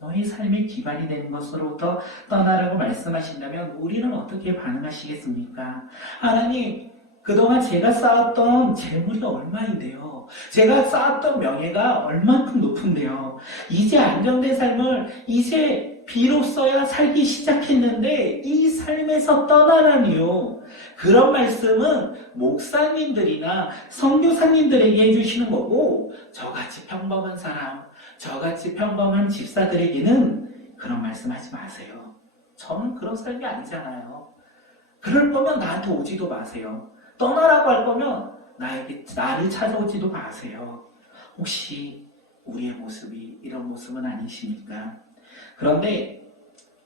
너의 삶의 기반이 되는 것으로부터 떠나라고 말씀하신다면 우리는 어떻게 반응하시겠습니까? 하나님, 그동안 제가 쌓았던 재물이 얼마인데요? 제가 쌓았던 명예가 얼만큼 높은데요? 이제 안정된 삶을 이제 비로소야 살기 시작했는데 이 삶에서 떠나라니요. 그런 말씀은 목사님들이나 선교사님들에게 해주시는 거고 저같이 평범한 사람, 저같이 평범한 집사들에게는 그런 말씀하지 마세요. 저는 그런 사람이 아니잖아요. 그럴 거면 나한테 오지도 마세요. 떠나라고 할 거면 나를 찾아오지도 마세요. 혹시 우리의 모습이 이런 모습은 아니십니까? 그런데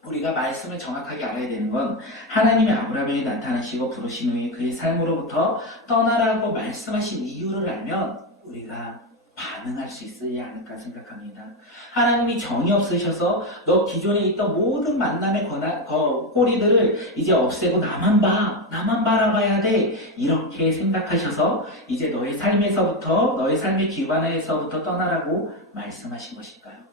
우리가 말씀을 정확하게 알아야 되는 건 하나님이 아브라함에게 나타나시고 부르신 후에 그의 삶으로부터 떠나라고 말씀하신 이유를 알면 우리가 반응할 수 있지 않을까 생각합니다. 하나님이 정이 없으셔서 너 기존에 있던 모든 만남의 꼬리들을 이제 없애고 나만 바라봐야 돼 이렇게 생각하셔서 이제 너의 삶에서부터 너의 삶의 기반에서부터 떠나라고 말씀하신 것일까요?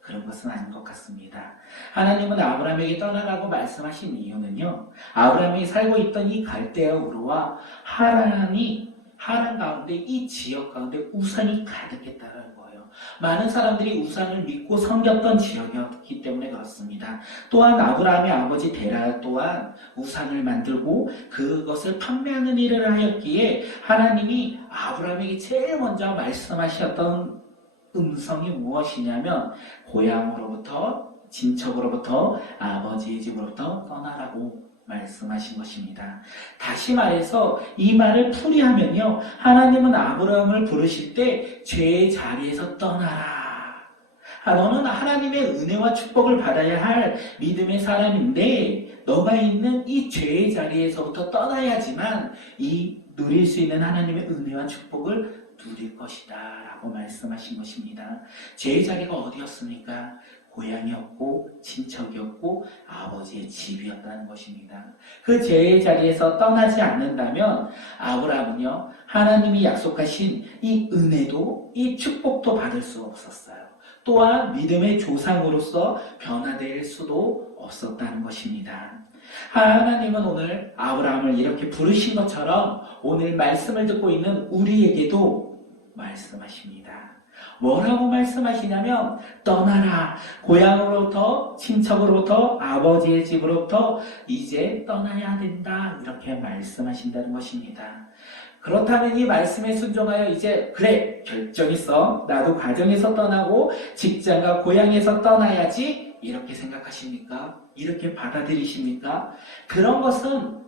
그런 것은 아닌 것 같습니다. 하나님은 아브라함에게 떠나라고 말씀하신 이유는요, 아브라함이 살고 있던 이 갈대아 우르와 하란 가운데 이 지역 가운데 우상이 가득했다는 거예요. 많은 사람들이 우상을 믿고 섬겼던 지역이었기 때문에 그렇습니다. 또한 아브라함의 아버지 데라 또한 우상을 만들고 그것을 판매하는 일을 하였기에 하나님이 아브라함에게 제일 먼저 말씀하셨던 음성이 무엇이냐면 고향으로부터 친척으로부터 아버지의 집으로부터 떠나라고 말씀하신 것입니다. 다시 말해서 이 말을 풀이하면요, 하나님은 아브라함을 부르실 때 죄의 자리에서 떠나라. 너는 하나님의 은혜와 축복을 받아야 할 믿음의 사람인데 너가 있는 이 죄의 자리에서부터 떠나야지만 누릴 수 있는 하나님의 은혜와 축복을 누릴 것이다 라고 말씀하신 것입니다. 죄의 자리가 어디였습니까? 고향이었고 친척이었고 아버지의 집이었다는 것입니다. 그 죄의 자리에서 떠나지 않는다면 아브라함은요, 하나님이 약속하신 이 은혜도 이 축복도 받을 수 없었어요. 또한 믿음의 조상으로서 변화될 수도 없었다는 것입니다. 하나님은 오늘 아브라함을 이렇게 부르신 것처럼 오늘 말씀을 듣고 있는 우리에게도 말씀하십니다. 뭐라고 말씀하시냐면 떠나라. 고향으로부터 친척으로부터 아버지의 집으로부터 이제 떠나야 된다. 이렇게 말씀하신다는 것입니다. 그렇다면 이 말씀에 순종하여 이제 그래 결정했어. 나도 가정에서 떠나고 직장과 고향에서 떠나야지. 이렇게 생각하십니까? 이렇게 받아들이십니까? 그런 것은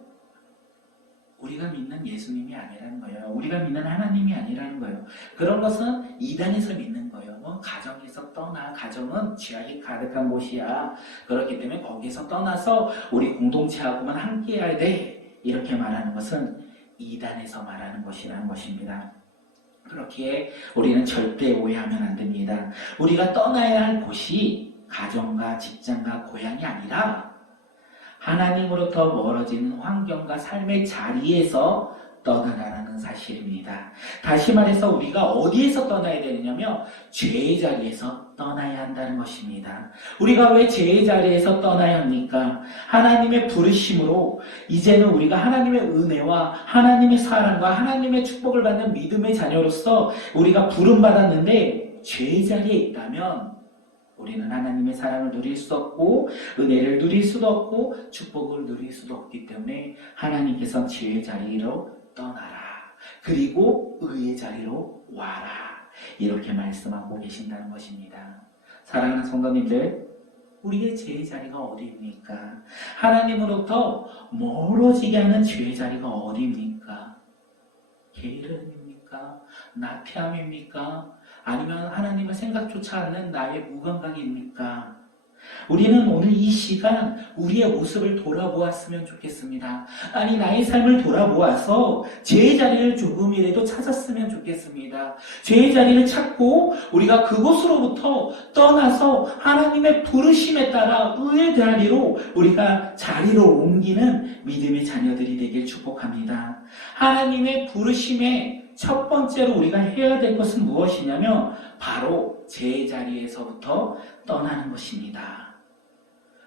우리가 믿는 예수님이 아니라는 거예요. 우리가 믿는 하나님이 아니라는 거예요. 그런 것은 이단에서 믿는 거예요. 여러분, 가정에서 떠나. 가정은 죄악이 가득한 곳이야. 그렇기 때문에 거기서 떠나서 우리 공동체하고만 함께해야 돼. 이렇게 말하는 것은 이단에서 말하는 것이라는 것입니다. 그렇기에 우리는 절대 오해하면 안 됩니다. 우리가 떠나야 할 곳이 가정과 직장과 고향이 아니라 하나님으로부터 멀어진 환경과 삶의 자리에서 떠나라는 사실입니다. 다시 말해서 우리가 어디에서 떠나야 되느냐면 죄의 자리에서 떠나야 한다는 것입니다. 우리가 왜 죄의 자리에서 떠나야 합니까? 하나님의 부르심으로 이제는 우리가 하나님의 은혜와 하나님의 사랑과 하나님의 축복을 받는 믿음의 자녀로서 우리가 부름받았는데 죄의 자리에 있다면 우리는 하나님의 사랑을 누릴 수 없고 은혜를 누릴 수도 없고 축복을 누릴 수도 없기 때문에 하나님께서 죄의 자리로 떠나라. 그리고 의의 자리로 와라. 이렇게 말씀하고 계신다는 것입니다. 사랑하는 성도님들, 우리의 죄의 자리가 어디입니까? 하나님으로부터 멀어지게 하는 죄의 자리가 어디입니까? 게으름입니까? 나태함입니까? 아니면 하나님을 생각조차 않는 나의 무감각입니까? 우리는 오늘 이 시간 우리의 모습을 돌아보았으면 좋겠습니다. 아니, 나의 삶을 돌아보아서 죄의 자리를 조금이라도 찾았으면 좋겠습니다. 죄의 자리를 찾고 우리가 그곳으로부터 떠나서 하나님의 부르심에 따라 의의 자리로 우리가 자리를 옮기는 믿음의 자녀들이 되길 축복합니다. 하나님의 부르심에 첫 번째로 우리가 해야 될 것은 무엇이냐면 바로 죄의 자리에서부터 떠나는 것입니다.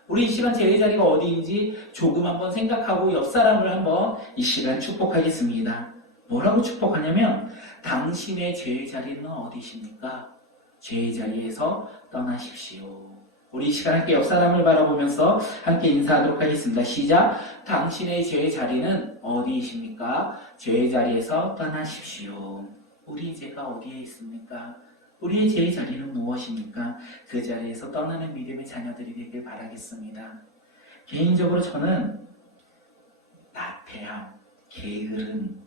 우리 이 시간 죄의 자리가 어디인지 조금 한번 생각하고 옆 사람을 한번 이 시간 축복하겠습니다. 뭐라고 축복하냐면 당신의 죄의 자리는 어디십니까? 죄의 자리에서 떠나십시오. 우리 이 시간 함께 옆 사람을 바라보면서 함께 인사하도록 하겠습니다. 시작. 당신의 죄의 자리는 어디이십니까? 죄의 자리에서 떠나십시오. 우리 죄가 어디에 있습니까? 우리의 죄의 자리는 무엇입니까? 그 자리에서 떠나는 믿음의 자녀들이 되길 바라겠습니다. 개인적으로 저는 나태함, 게으름,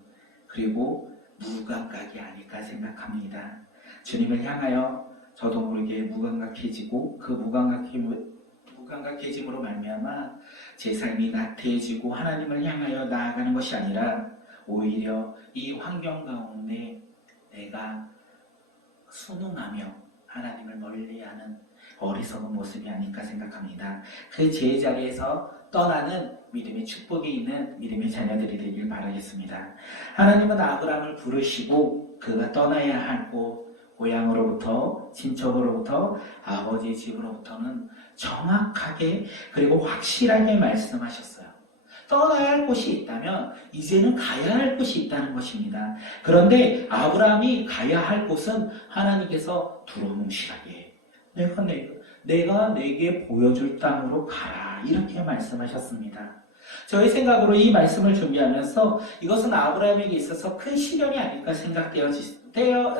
그리고 무감각이 아닐까 생각합니다. 주님을 향하여 저도 모르게 무감각해지고 그 무감각해짐으로 말미암아 제 삶이 나태해지고 하나님을 향하여 나아가는 것이 아니라 오히려 이 환경 가운데 내가 순응하며 하나님을 멀리하는 어리석은 모습이 아닐까 생각합니다. 그 제 자리에서 떠나는 믿음의 축복이 있는 믿음의 자녀들이 되길 바라겠습니다. 하나님은 아브라함을 부르시고 그가 떠나야 할 곳, 고향으로부터, 친척으로부터, 아버지의 집으로부터는 정확하게 그리고 확실하게 말씀하셨어요. 떠나야 할 곳이 있다면 이제는 가야 할 곳이 있다는 것입니다. 그런데 아브라함이 가야 할 곳은 하나님께서 두루뭉실하게 내가 내게 보여줄 땅으로 가라 이렇게 말씀하셨습니다. 저의 생각으로 이 말씀을 준비하면서 이것은 아브라함에게 있어서 큰 시련이 아닐까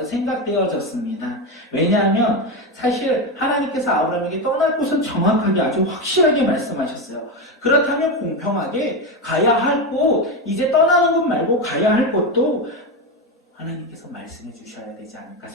생각되어졌습니다. 왜냐하면 사실 하나님께서 아브라함에게 떠날 곳은 정확하게 아주 확실하게 말씀하셨어요. 그렇다면 공평하게 가야 할 곳, 이제 떠나는 곳 말고 가야 할 곳도 하나님께서 말씀해 주셔야 되지 않을까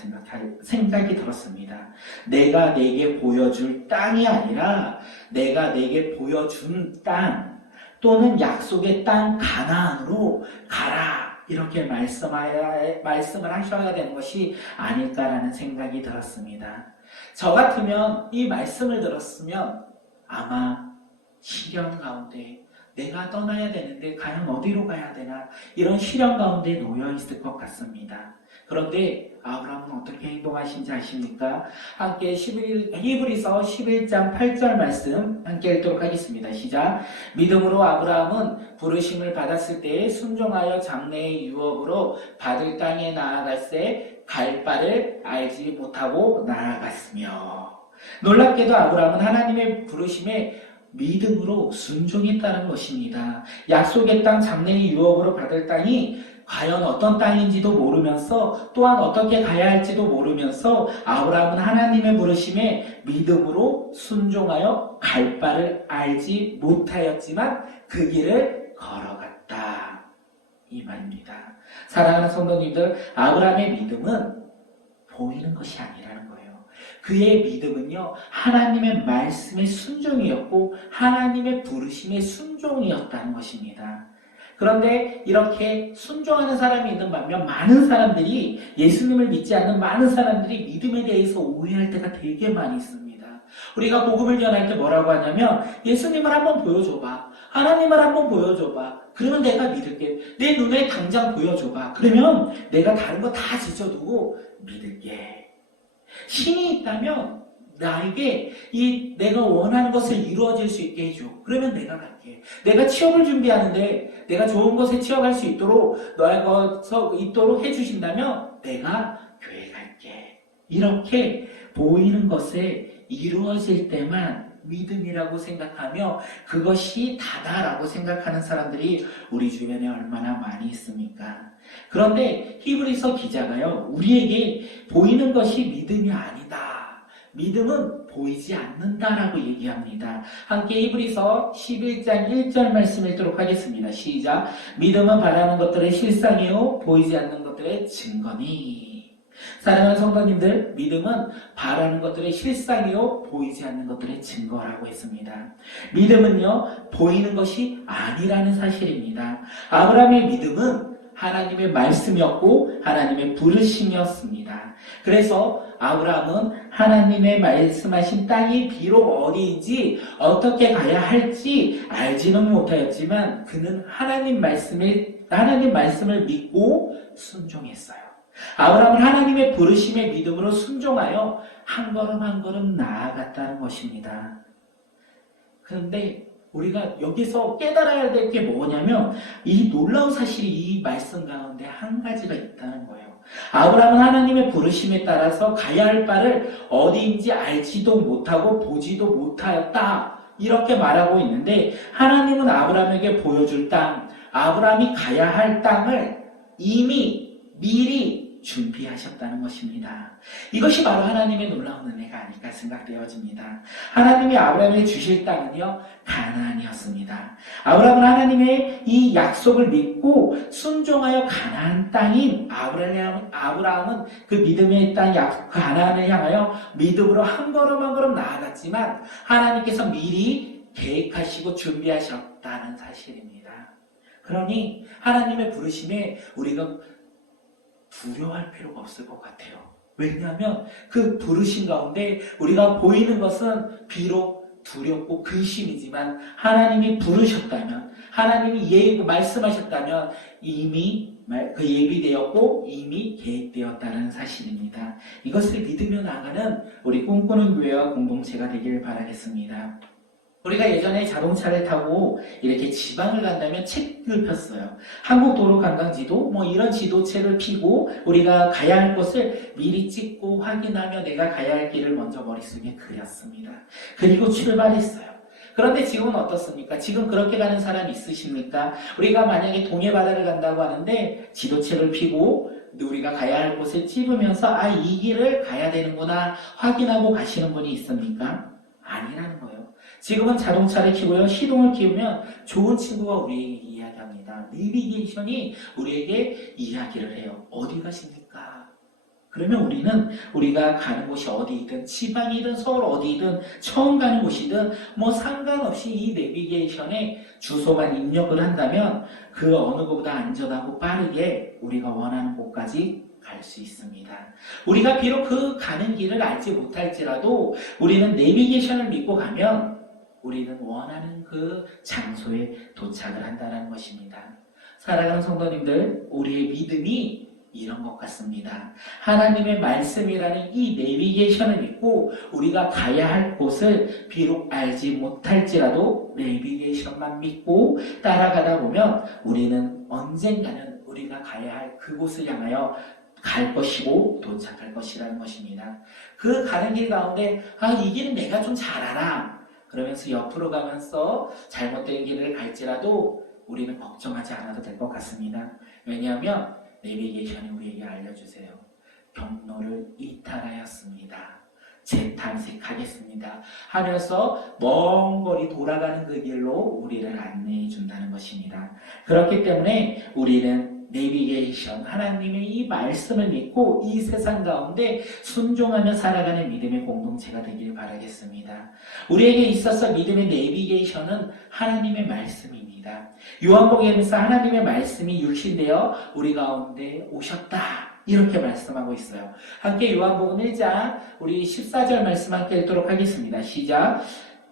생각이 들었습니다. 내가 내게 보여줄 땅이 아니라 내가 내게 보여준 땅 또는 약속의 땅 가나안으로 가라 이렇게 말씀을 하셔야 되는 것이 아닐까라는 생각이 들었습니다. 저 같으면 이 말씀을 들었으면 아마 시련 가운데 내가 떠나야 되는데 과연 어디로 가야 되나 이런 시련 가운데 놓여 있을 것 같습니다. 그런데 아브라함은 어떻게 행동하신지 아십니까? 함께 히브리서 11장 8절 말씀 함께 읽도록 하겠습니다. 시작. 믿음으로 아브라함은 부르심을 받았을 때에 순종하여 장래의 유업으로 받을 땅에 나아갈새 갈 바를 알지 못하고 나아갔으며. 놀랍게도 아브라함은 하나님의 부르심에 믿음으로 순종했다는 것입니다. 약속의 땅 장래의 유업으로 받을 땅이 과연 어떤 땅인지도 모르면서 또한 어떻게 가야 할지도 모르면서 아브라함은 하나님의 부르심에 믿음으로 순종하여 갈 바를 알지 못하였지만 그 길을 걸어갔다. 이 말입니다. 사랑하는 성도님들, 아브라함의 믿음은 보이는 것이 아니라는 거예요. 그의 믿음은요, 하나님의 말씀의 순종이었고 하나님의 부르심의 순종이었다는 것입니다. 그런데 이렇게 순종하는 사람이 있는 반면 많은 사람들이, 예수님을 믿지 않는 많은 사람들이 믿음에 대해서 오해할 때가 되게 많이 있습니다. 우리가 복음을 전할 때 뭐라고 하냐면, 예수님을 한번 보여줘봐, 하나님을 한번 보여줘봐, 그러면 내가 믿을게. 내 눈에 당장 보여줘봐, 그러면 내가 다른 거 다 지져두고 믿을게. 신이 있다면 나에게 내가 원하는 것을 이루어질 수 있게 해줘. 그러면 내가 갈게. 내가 취업을 준비하는데 내가 좋은 곳에 취업할 수 있도록 있도록 해주신다면 내가 교회 갈게. 이렇게 보이는 것에 이루어질 때만 믿음이라고 생각하며 그것이 다다라고 생각하는 사람들이 우리 주변에 얼마나 많이 있습니까? 그런데 히브리서 기자가요, 우리에게 보이는 것이 믿음이 아니다, 믿음은 보이지 않는다라고 얘기합니다. 함께 히브리서 11장 1절 말씀 읽도록 하겠습니다. 시작. 믿음은 바라는 것들의 실상이요 보이지 않는 것들의 증거니. 사랑하는 성도님들, 믿음은 바라는 것들의 실상이요 보이지 않는 것들의 증거라고 했습니다. 믿음은요, 보이는 것이 아니라는 사실입니다. 아브라함의 믿음은 하나님의 말씀이었고 하나님의 부르심이었습니다. 그래서 아브라함은 하나님의 말씀하신 땅이 비록 어디인지 어떻게 가야 할지 알지는 못하였지만 그는 하나님 말씀을 믿고 순종했어요. 아브라함은 하나님의 부르심의 믿음으로 순종하여 한 걸음 한 걸음 나아갔다는 것입니다. 그런데 우리가 여기서 깨달아야 될 게 뭐냐면, 이 놀라운 사실이 이 말씀 가운데 한 가지가 있다는 거예요. 아브라함은 하나님의 부르심에 따라서 가야 할 바를 어디인지 알지도 못하고 보지도 못하였다, 이렇게 말하고 있는데, 하나님은 아브라함에게 보여줄 땅, 아브라함이 가야 할 땅을 이미 미리 준비하셨다는 것입니다. 이것이 바로 하나님의 놀라운 은혜가 아닐까 생각되어집니다. 하나님이 아브라함에게 주실 땅은요, 가나안이었습니다. 아브라함은 하나님의 이 약속을 믿고 순종하여 가나안 땅인 아브라함은 그 믿음의 땅 가나안을 향하여 믿음으로 한 걸음 한 걸음 나아갔지만 하나님께서 미리 계획하시고 준비하셨다는 사실입니다. 그러니 하나님의 부르심에 우리가 두려워할 필요가 없을 것 같아요. 왜냐하면 그 부르심 가운데 우리가 보이는 것은 비록 두렵고 근심이지만 하나님이 부르셨다면, 하나님이 말씀하셨다면 이미 그 예비되었고 이미 계획되었다는 사실입니다. 이것을 믿으며 나가는 우리 꿈꾸는 교회와 공동체가 되기를 바라겠습니다. 우리가 예전에 자동차를 타고 이렇게 지방을 간다면 책을 폈어요. 한국도로관광지도 이런 지도책을 펴고 우리가 가야 할 곳을 미리 찍고 확인하며 내가 가야 할 길을 먼저 머릿속에 그렸습니다. 그리고 출발했어요. 그런데 지금은 어떻습니까? 지금 그렇게 가는 사람 있으십니까? 우리가 만약에 동해바다를 간다고 하는데 지도책을 펴고 우리가 가야 할 곳을 찍으면서 이 길을 가야 되는구나 확인하고 가시는 분이 있습니까? 아니라는 거예요. 지금은 자동차를 키고요, 시동을 키우면 좋은 친구가 우리에게 이야기합니다. 내비게이션이 우리에게 이야기를 해요. 어디 가십니까? 그러면 우리가 가는 곳이 어디이든, 지방이든 서울 어디이든, 처음 가는 곳이든 상관없이 이 내비게이션에 주소만 입력을 한다면 그 어느 곳보다 안전하고 빠르게 우리가 원하는 곳까지 갈 수 있습니다. 우리가 비록 그 가는 길을 알지 못할지라도 우리는 내비게이션을 믿고 가면 우리는 원하는 그 장소에 도착을 한다는 것입니다. 사랑하는 성도님들, 우리의 믿음이 이런 것 같습니다. 하나님의 말씀이라는 이 내비게이션을 믿고 우리가 가야 할 곳을 비록 알지 못할지라도 내비게이션만 믿고 따라가다 보면 우리는 언젠가는 우리가 가야 할 그곳을 향하여 갈 것이고 도착할 것이라는 것입니다. 그 가는 길 가운데 이 길은 내가 좀 잘 알아, 그러면서 옆으로 가면서 잘못된 길을 갈지라도 우리는 걱정하지 않아도 될 것 같습니다. 왜냐하면 내비게이션이 우리에게 알려주세요. 경로를 이탈하였습니다. 재탐색하겠습니다 하면서 먼 거리 돌아가는 그 길로 우리를 안내해 준다는 것입니다. 그렇기 때문에 우리는 내비게이션, 하나님의 이 말씀을 믿고 이 세상 가운데 순종하며 살아가는 믿음의 공동체가 되길 바라겠습니다. 우리에게 있어서 믿음의 내비게이션은 하나님의 말씀입니다. 요한복음에서 하나님의 말씀이 육신되어 우리 가운데 오셨다, 이렇게 말씀하고 있어요. 함께 요한복음 1장 우리 14절 말씀 함께 읽도록 하겠습니다. 시작.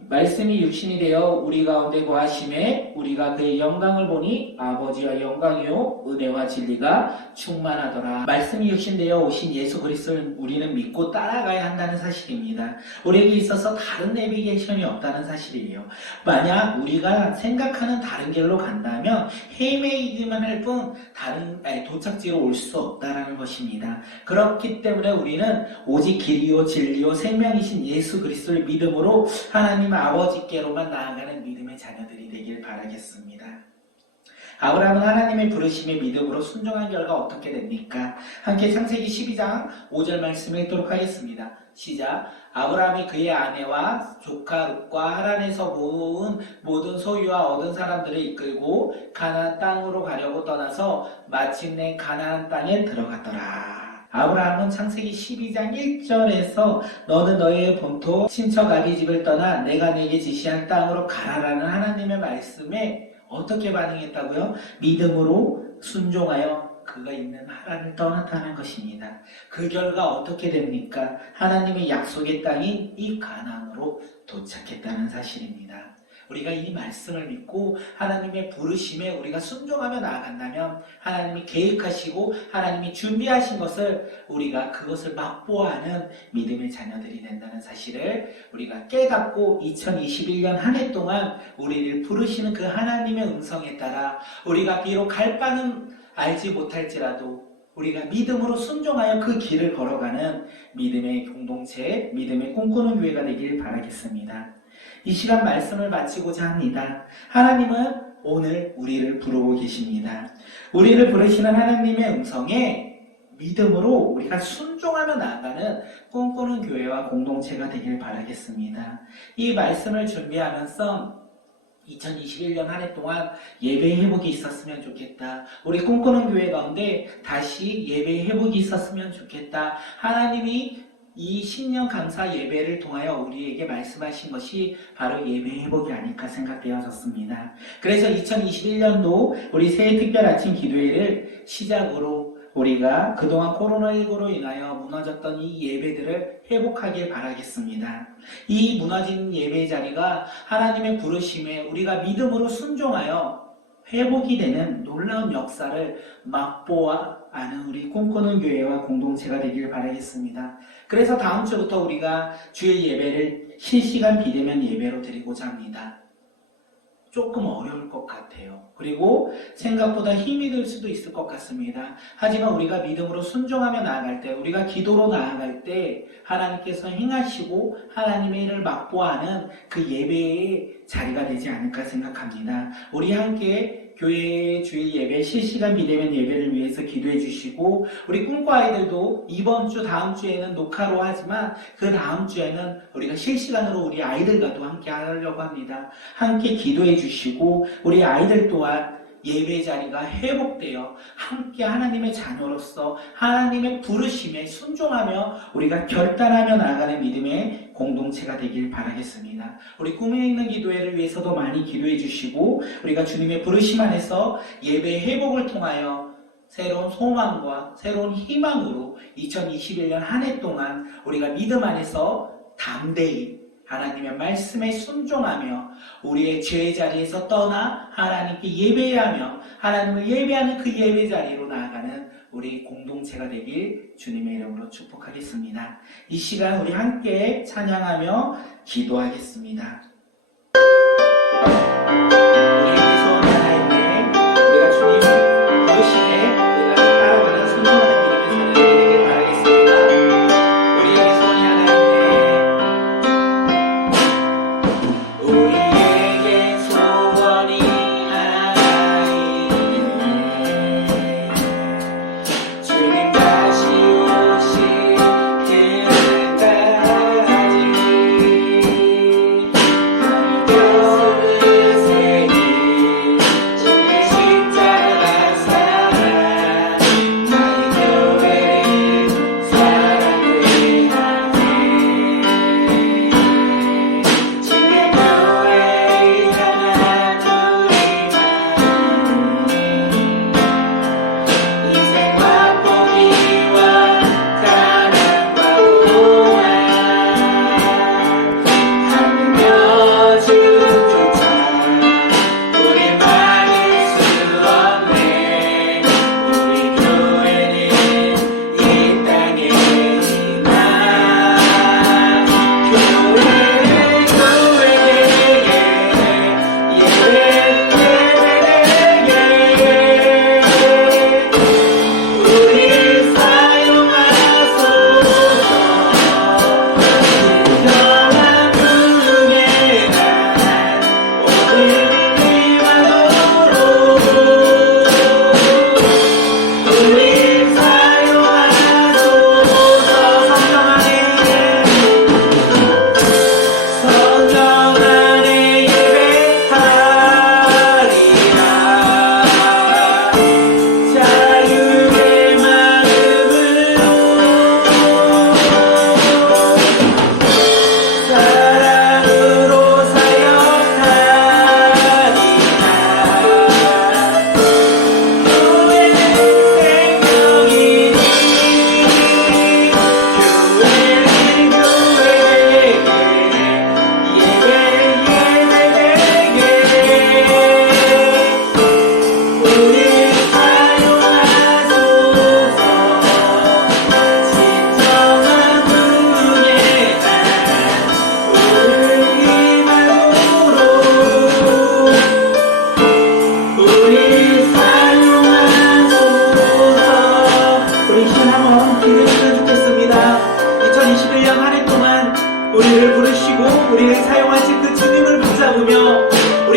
말씀이 육신이 되어 우리 가운데 거하심에 우리가 그의 영광을 보니 아버지와 영광이요 은혜와 진리가 충만하더라. 말씀이 육신되어 오신 예수 그리스도를 우리는 믿고 따라가야 한다는 사실입니다. 우리에게 있어서 다른 내비게이션이 없다는 사실이에요. 만약 우리가 생각하는 다른 길로 간다면 헤매기만 할 뿐 다른 도착지로 올 수 없다는 것입니다. 그렇기 때문에 우리는 오직 길이요 진리요 생명이신 예수 그리스도를 믿음으로 하나님 아버지께로만 나아가는 믿음의 자녀들이 되길 바라겠습니다. 아브라함은 하나님의 부르심에 믿음으로 순종한 결과 어떻게 됩니까? 함께 창세기 12장 5절 말씀 읽도록 하겠습니다. 시작. 아브라함이 그의 아내와 조카 룻과 하란에서 모은 모든 소유와 얻은 사람들을 이끌고 가나안 땅으로 가려고 떠나서 마침내 가나안 땅에 들어갔더라. 아브라함은 창세기 12장 1절에서 너는 너의 본토 친척 아비 집을 떠나 내가 네게 지시한 땅으로 가라라는 하나님의 말씀에 어떻게 반응했다고요? 믿음으로 순종하여 그가 있는 하란을 떠났다는 것입니다. 그 결과 어떻게 됩니까? 하나님의 약속의 땅인 이 가나안으로 도착했다는 사실입니다. 우리가 이 말씀을 믿고 하나님의 부르심에 우리가 순종하며 나아간다면 하나님이 계획하시고 하나님이 준비하신 것을 우리가 그것을 맛보아하는 믿음의 자녀들이 된다는 사실을 우리가 깨닫고 2021년 한 해 동안 우리를 부르시는 그 하나님의 음성에 따라 우리가 비록 갈 바는 알지 못할지라도 우리가 믿음으로 순종하여 그 길을 걸어가는 믿음의 공동체, 믿음의 꿈꾸는 교회가 되길 바라겠습니다. 이 시간 말씀을 마치고자 합니다. 하나님은 오늘 우리를 부르고 계십니다. 우리를 부르시는 하나님의 음성에 믿음으로 우리가 순종하며 나아가는 꿈꾸는 교회와 공동체가 되길 바라겠습니다. 이 말씀을 준비하면서 2021년 한 해 동안 예배 회복이 있었으면 좋겠다. 우리 꿈꾸는 교회 가운데 다시 예배 회복이 있었으면 좋겠다. 하나님이 이 신년 감사 예배를 통하여 우리에게 말씀하신 것이 바로 예배 회복이 아닐까 생각되어졌습니다. 그래서 2021년도 우리 새해 특별 아침 기도회를 시작으로 우리가 그동안 코로나19로 인하여 무너졌던 이 예배들을 회복하길 바라겠습니다. 이 무너진 예배 자리가 하나님의 부르심에 우리가 믿음으로 순종하여 회복이 되는 놀라운 역사를 맛보아 아는 우리 꿈꾸는 교회와 공동체가 되길 바라겠습니다. 그래서 다음 주부터 우리가 주일 예배를 실시간 비대면 예배로 드리고자 합니다. 조금 어려울 것 같아요. 그리고 생각보다 힘이 들 수도 있을 것 같습니다. 하지만 우리가 믿음으로 순종하며 나아갈 때, 우리가 기도로 나아갈 때 하나님께서 행하시고 하나님의 일을 맛보아하는 그 예배의 자리가 되지 않을까 생각합니다. 우리 함께 교회 주일 예배 실시간 비대면 예배를 위해서 기도해 주시고, 우리 꿈꾸 아이들도 이번 주 다음 주에는 녹화로 하지만 그 다음 주에는 우리가 실시간으로 우리 아이들과도 함께 하려고 합니다. 함께 기도해 주시고 우리 아이들 또한 예배 자리가 회복되어 함께 하나님의 자녀로서 하나님의 부르심에 순종하며 우리가 결단하며 나아가는 믿음의 공동체가 되길 바라겠습니다. 우리 꿈에 있는 기도회를 위해서도 많이 기도해 주시고, 우리가 주님의 부르심 안에서 예배 회복을 통하여 새로운 소망과 새로운 희망으로 2021년 한 해 동안 우리가 믿음 안에서 담대히 하나님의 말씀에 순종하며 우리의 죄의 자리에서 떠나 하나님께 예배하며 하나님을 예배하는 그 예배 자리로 나아가는 우리 공동체가 되길 주님의 이름으로 축복하겠습니다. 이 시간 우리 함께 찬양하며 기도하겠습니다. 우리에게 소원 하나인데 우리가 주님 부르심에 우리가 따라가는 순종하는 믿음의 자녀들이 되길 바라겠습니다. 우리에게 소원이 하나인데 우리에게 소원이 하나이네 주님 다시 오실 그날까지 예수를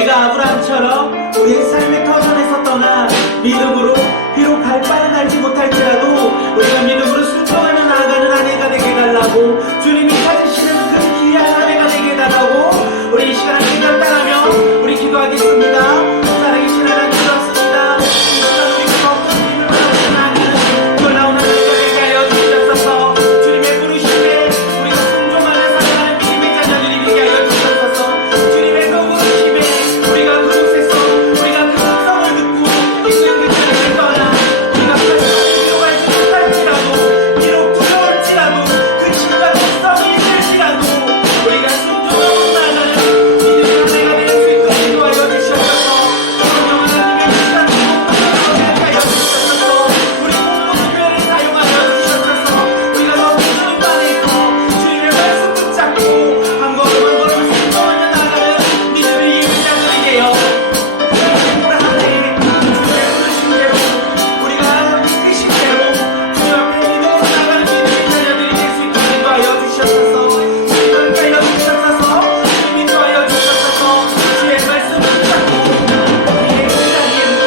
우리가 아브라함처럼 우리의 삶의 터전에서 떠나 믿음으로 비록 갈 바는 알지 못할지라도 우리가 믿음으로 순종하며 나아가는 한 해가 되게 해달라고 주님이 찾으시는 그 귀한 한 해가 되게 해달라고 우리 이 시간 함께 결단하며 우리 기도하겠습니다. 살아계신 하나님 그렇습니다. 이 시간 우리가 어떤 힘을 받아서 나아가는 놀라운 한 해가 되게 하여 주시옵소서. 주님의 부르심에 우리가 순종하며 살아가는 믿음의 자녀들이 되게 하여 주시옵소서. 주님의 그 부르심에 우리가 그곳에서 우리가 그 음성을 듣고 있는 그 자리를 떠나 우리가 기도가 있지 못할지라도 비록 두려울지라도 그 진짜 음성이 있을지라도 우리가 순종하고 나아가는 믿음의 자녀가 될 수 있도록 인도하여 주시옵소서. 성령 하나님의 시간 공동체를 하여 주시옵소서. 우리 공동체 교회를 사용하여 주시옵소서. 우리가 너무 주님 안에 있고 주님의 말씀 붙잡고 한 걸음 한 걸음 순종하며 나아가는 믿음의 예비자들이 되어 올 한해 주님의 부르심대로 우리가 뜻인 대로 주 앞에 믿음으로 나아가는 믿음의 자녀들이 될 수 있도록 인도하여 주시옵소서. 주님을 가여 주시옵소서. 주님 인도하여 주시옵소서. 주의 말씀 붙잡고 우리의 그 자리에 묻어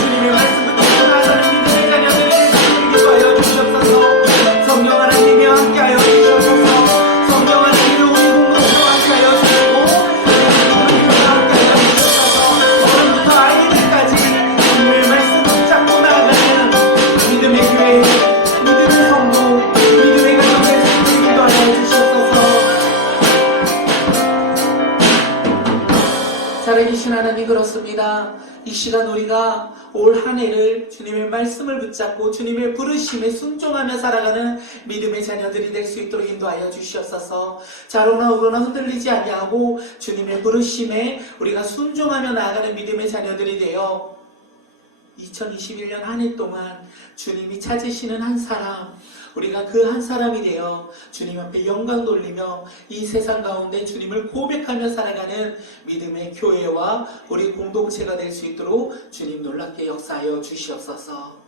주님의 말씀 붙잡고 나아가는 믿음의 자녀들이 될 수 있도록 인도하여 주시옵소서. 성령 하나님이 함께하여 주시옵소서. 성령 하나님이 우리 공동체와 함께하여 주시고 우리 교회와 함께하여 주시옵소서. 어른부터 아이들까지 주님의 말씀 붙잡고 나아가는 믿음의 교회, 믿음의 성도, 믿음의 가정 될 수 있도록 인도하여 주시옵소서. 살아계신 하나님 그렇습니다. 이 시간 우리가 올 한 해를 주님의 말씀을 붙잡고 주님의 부르심에 순종하며 살아가는 믿음의 자녀들이 될 수 있도록 인도하여 주시옵소서. 자로나 우로나 흔들리지 아니하고 주님의 부르심에 우리가 순종하며 나아가는 믿음의 자녀들이 되어 2021년 한 해 동안 주님이 찾으시는 한 사람, 우리가 그 한 사람이 되어 주님 앞에 영광 돌리며 이 세상 가운데 주님을 고백하며 살아가는 믿음의 교회와 우리 공동체가 될 수 있도록 주님 놀랍게 역사하여 주시옵소서.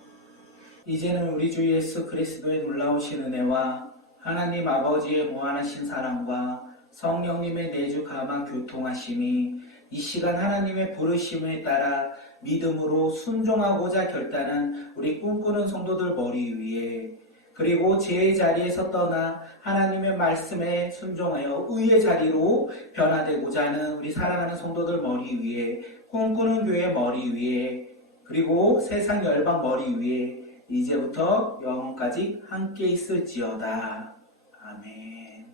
이제는 우리 주 예수 그리스도의 놀라우신 은혜와 하나님 아버지의 무한하신 사랑과 성령님의 내주 감화 교통하심이 이 시간 하나님의 부르심에 따라 믿음으로 순종하고자 결단한 우리 꿈꾸는 성도들 머리 위에, 그리고 죄의 자리에서 떠나 하나님의 말씀에 순종하여 의의 자리로 변화되고자 하는 우리 사랑하는 성도들 머리 위에, 꿈꾸는 교회 머리 위에, 그리고 세상 열방 머리 위에 이제부터 영원까지 함께 있을지어다. 아멘.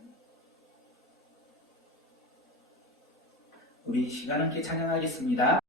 우리 이 시간 함께 찬양하겠습니다.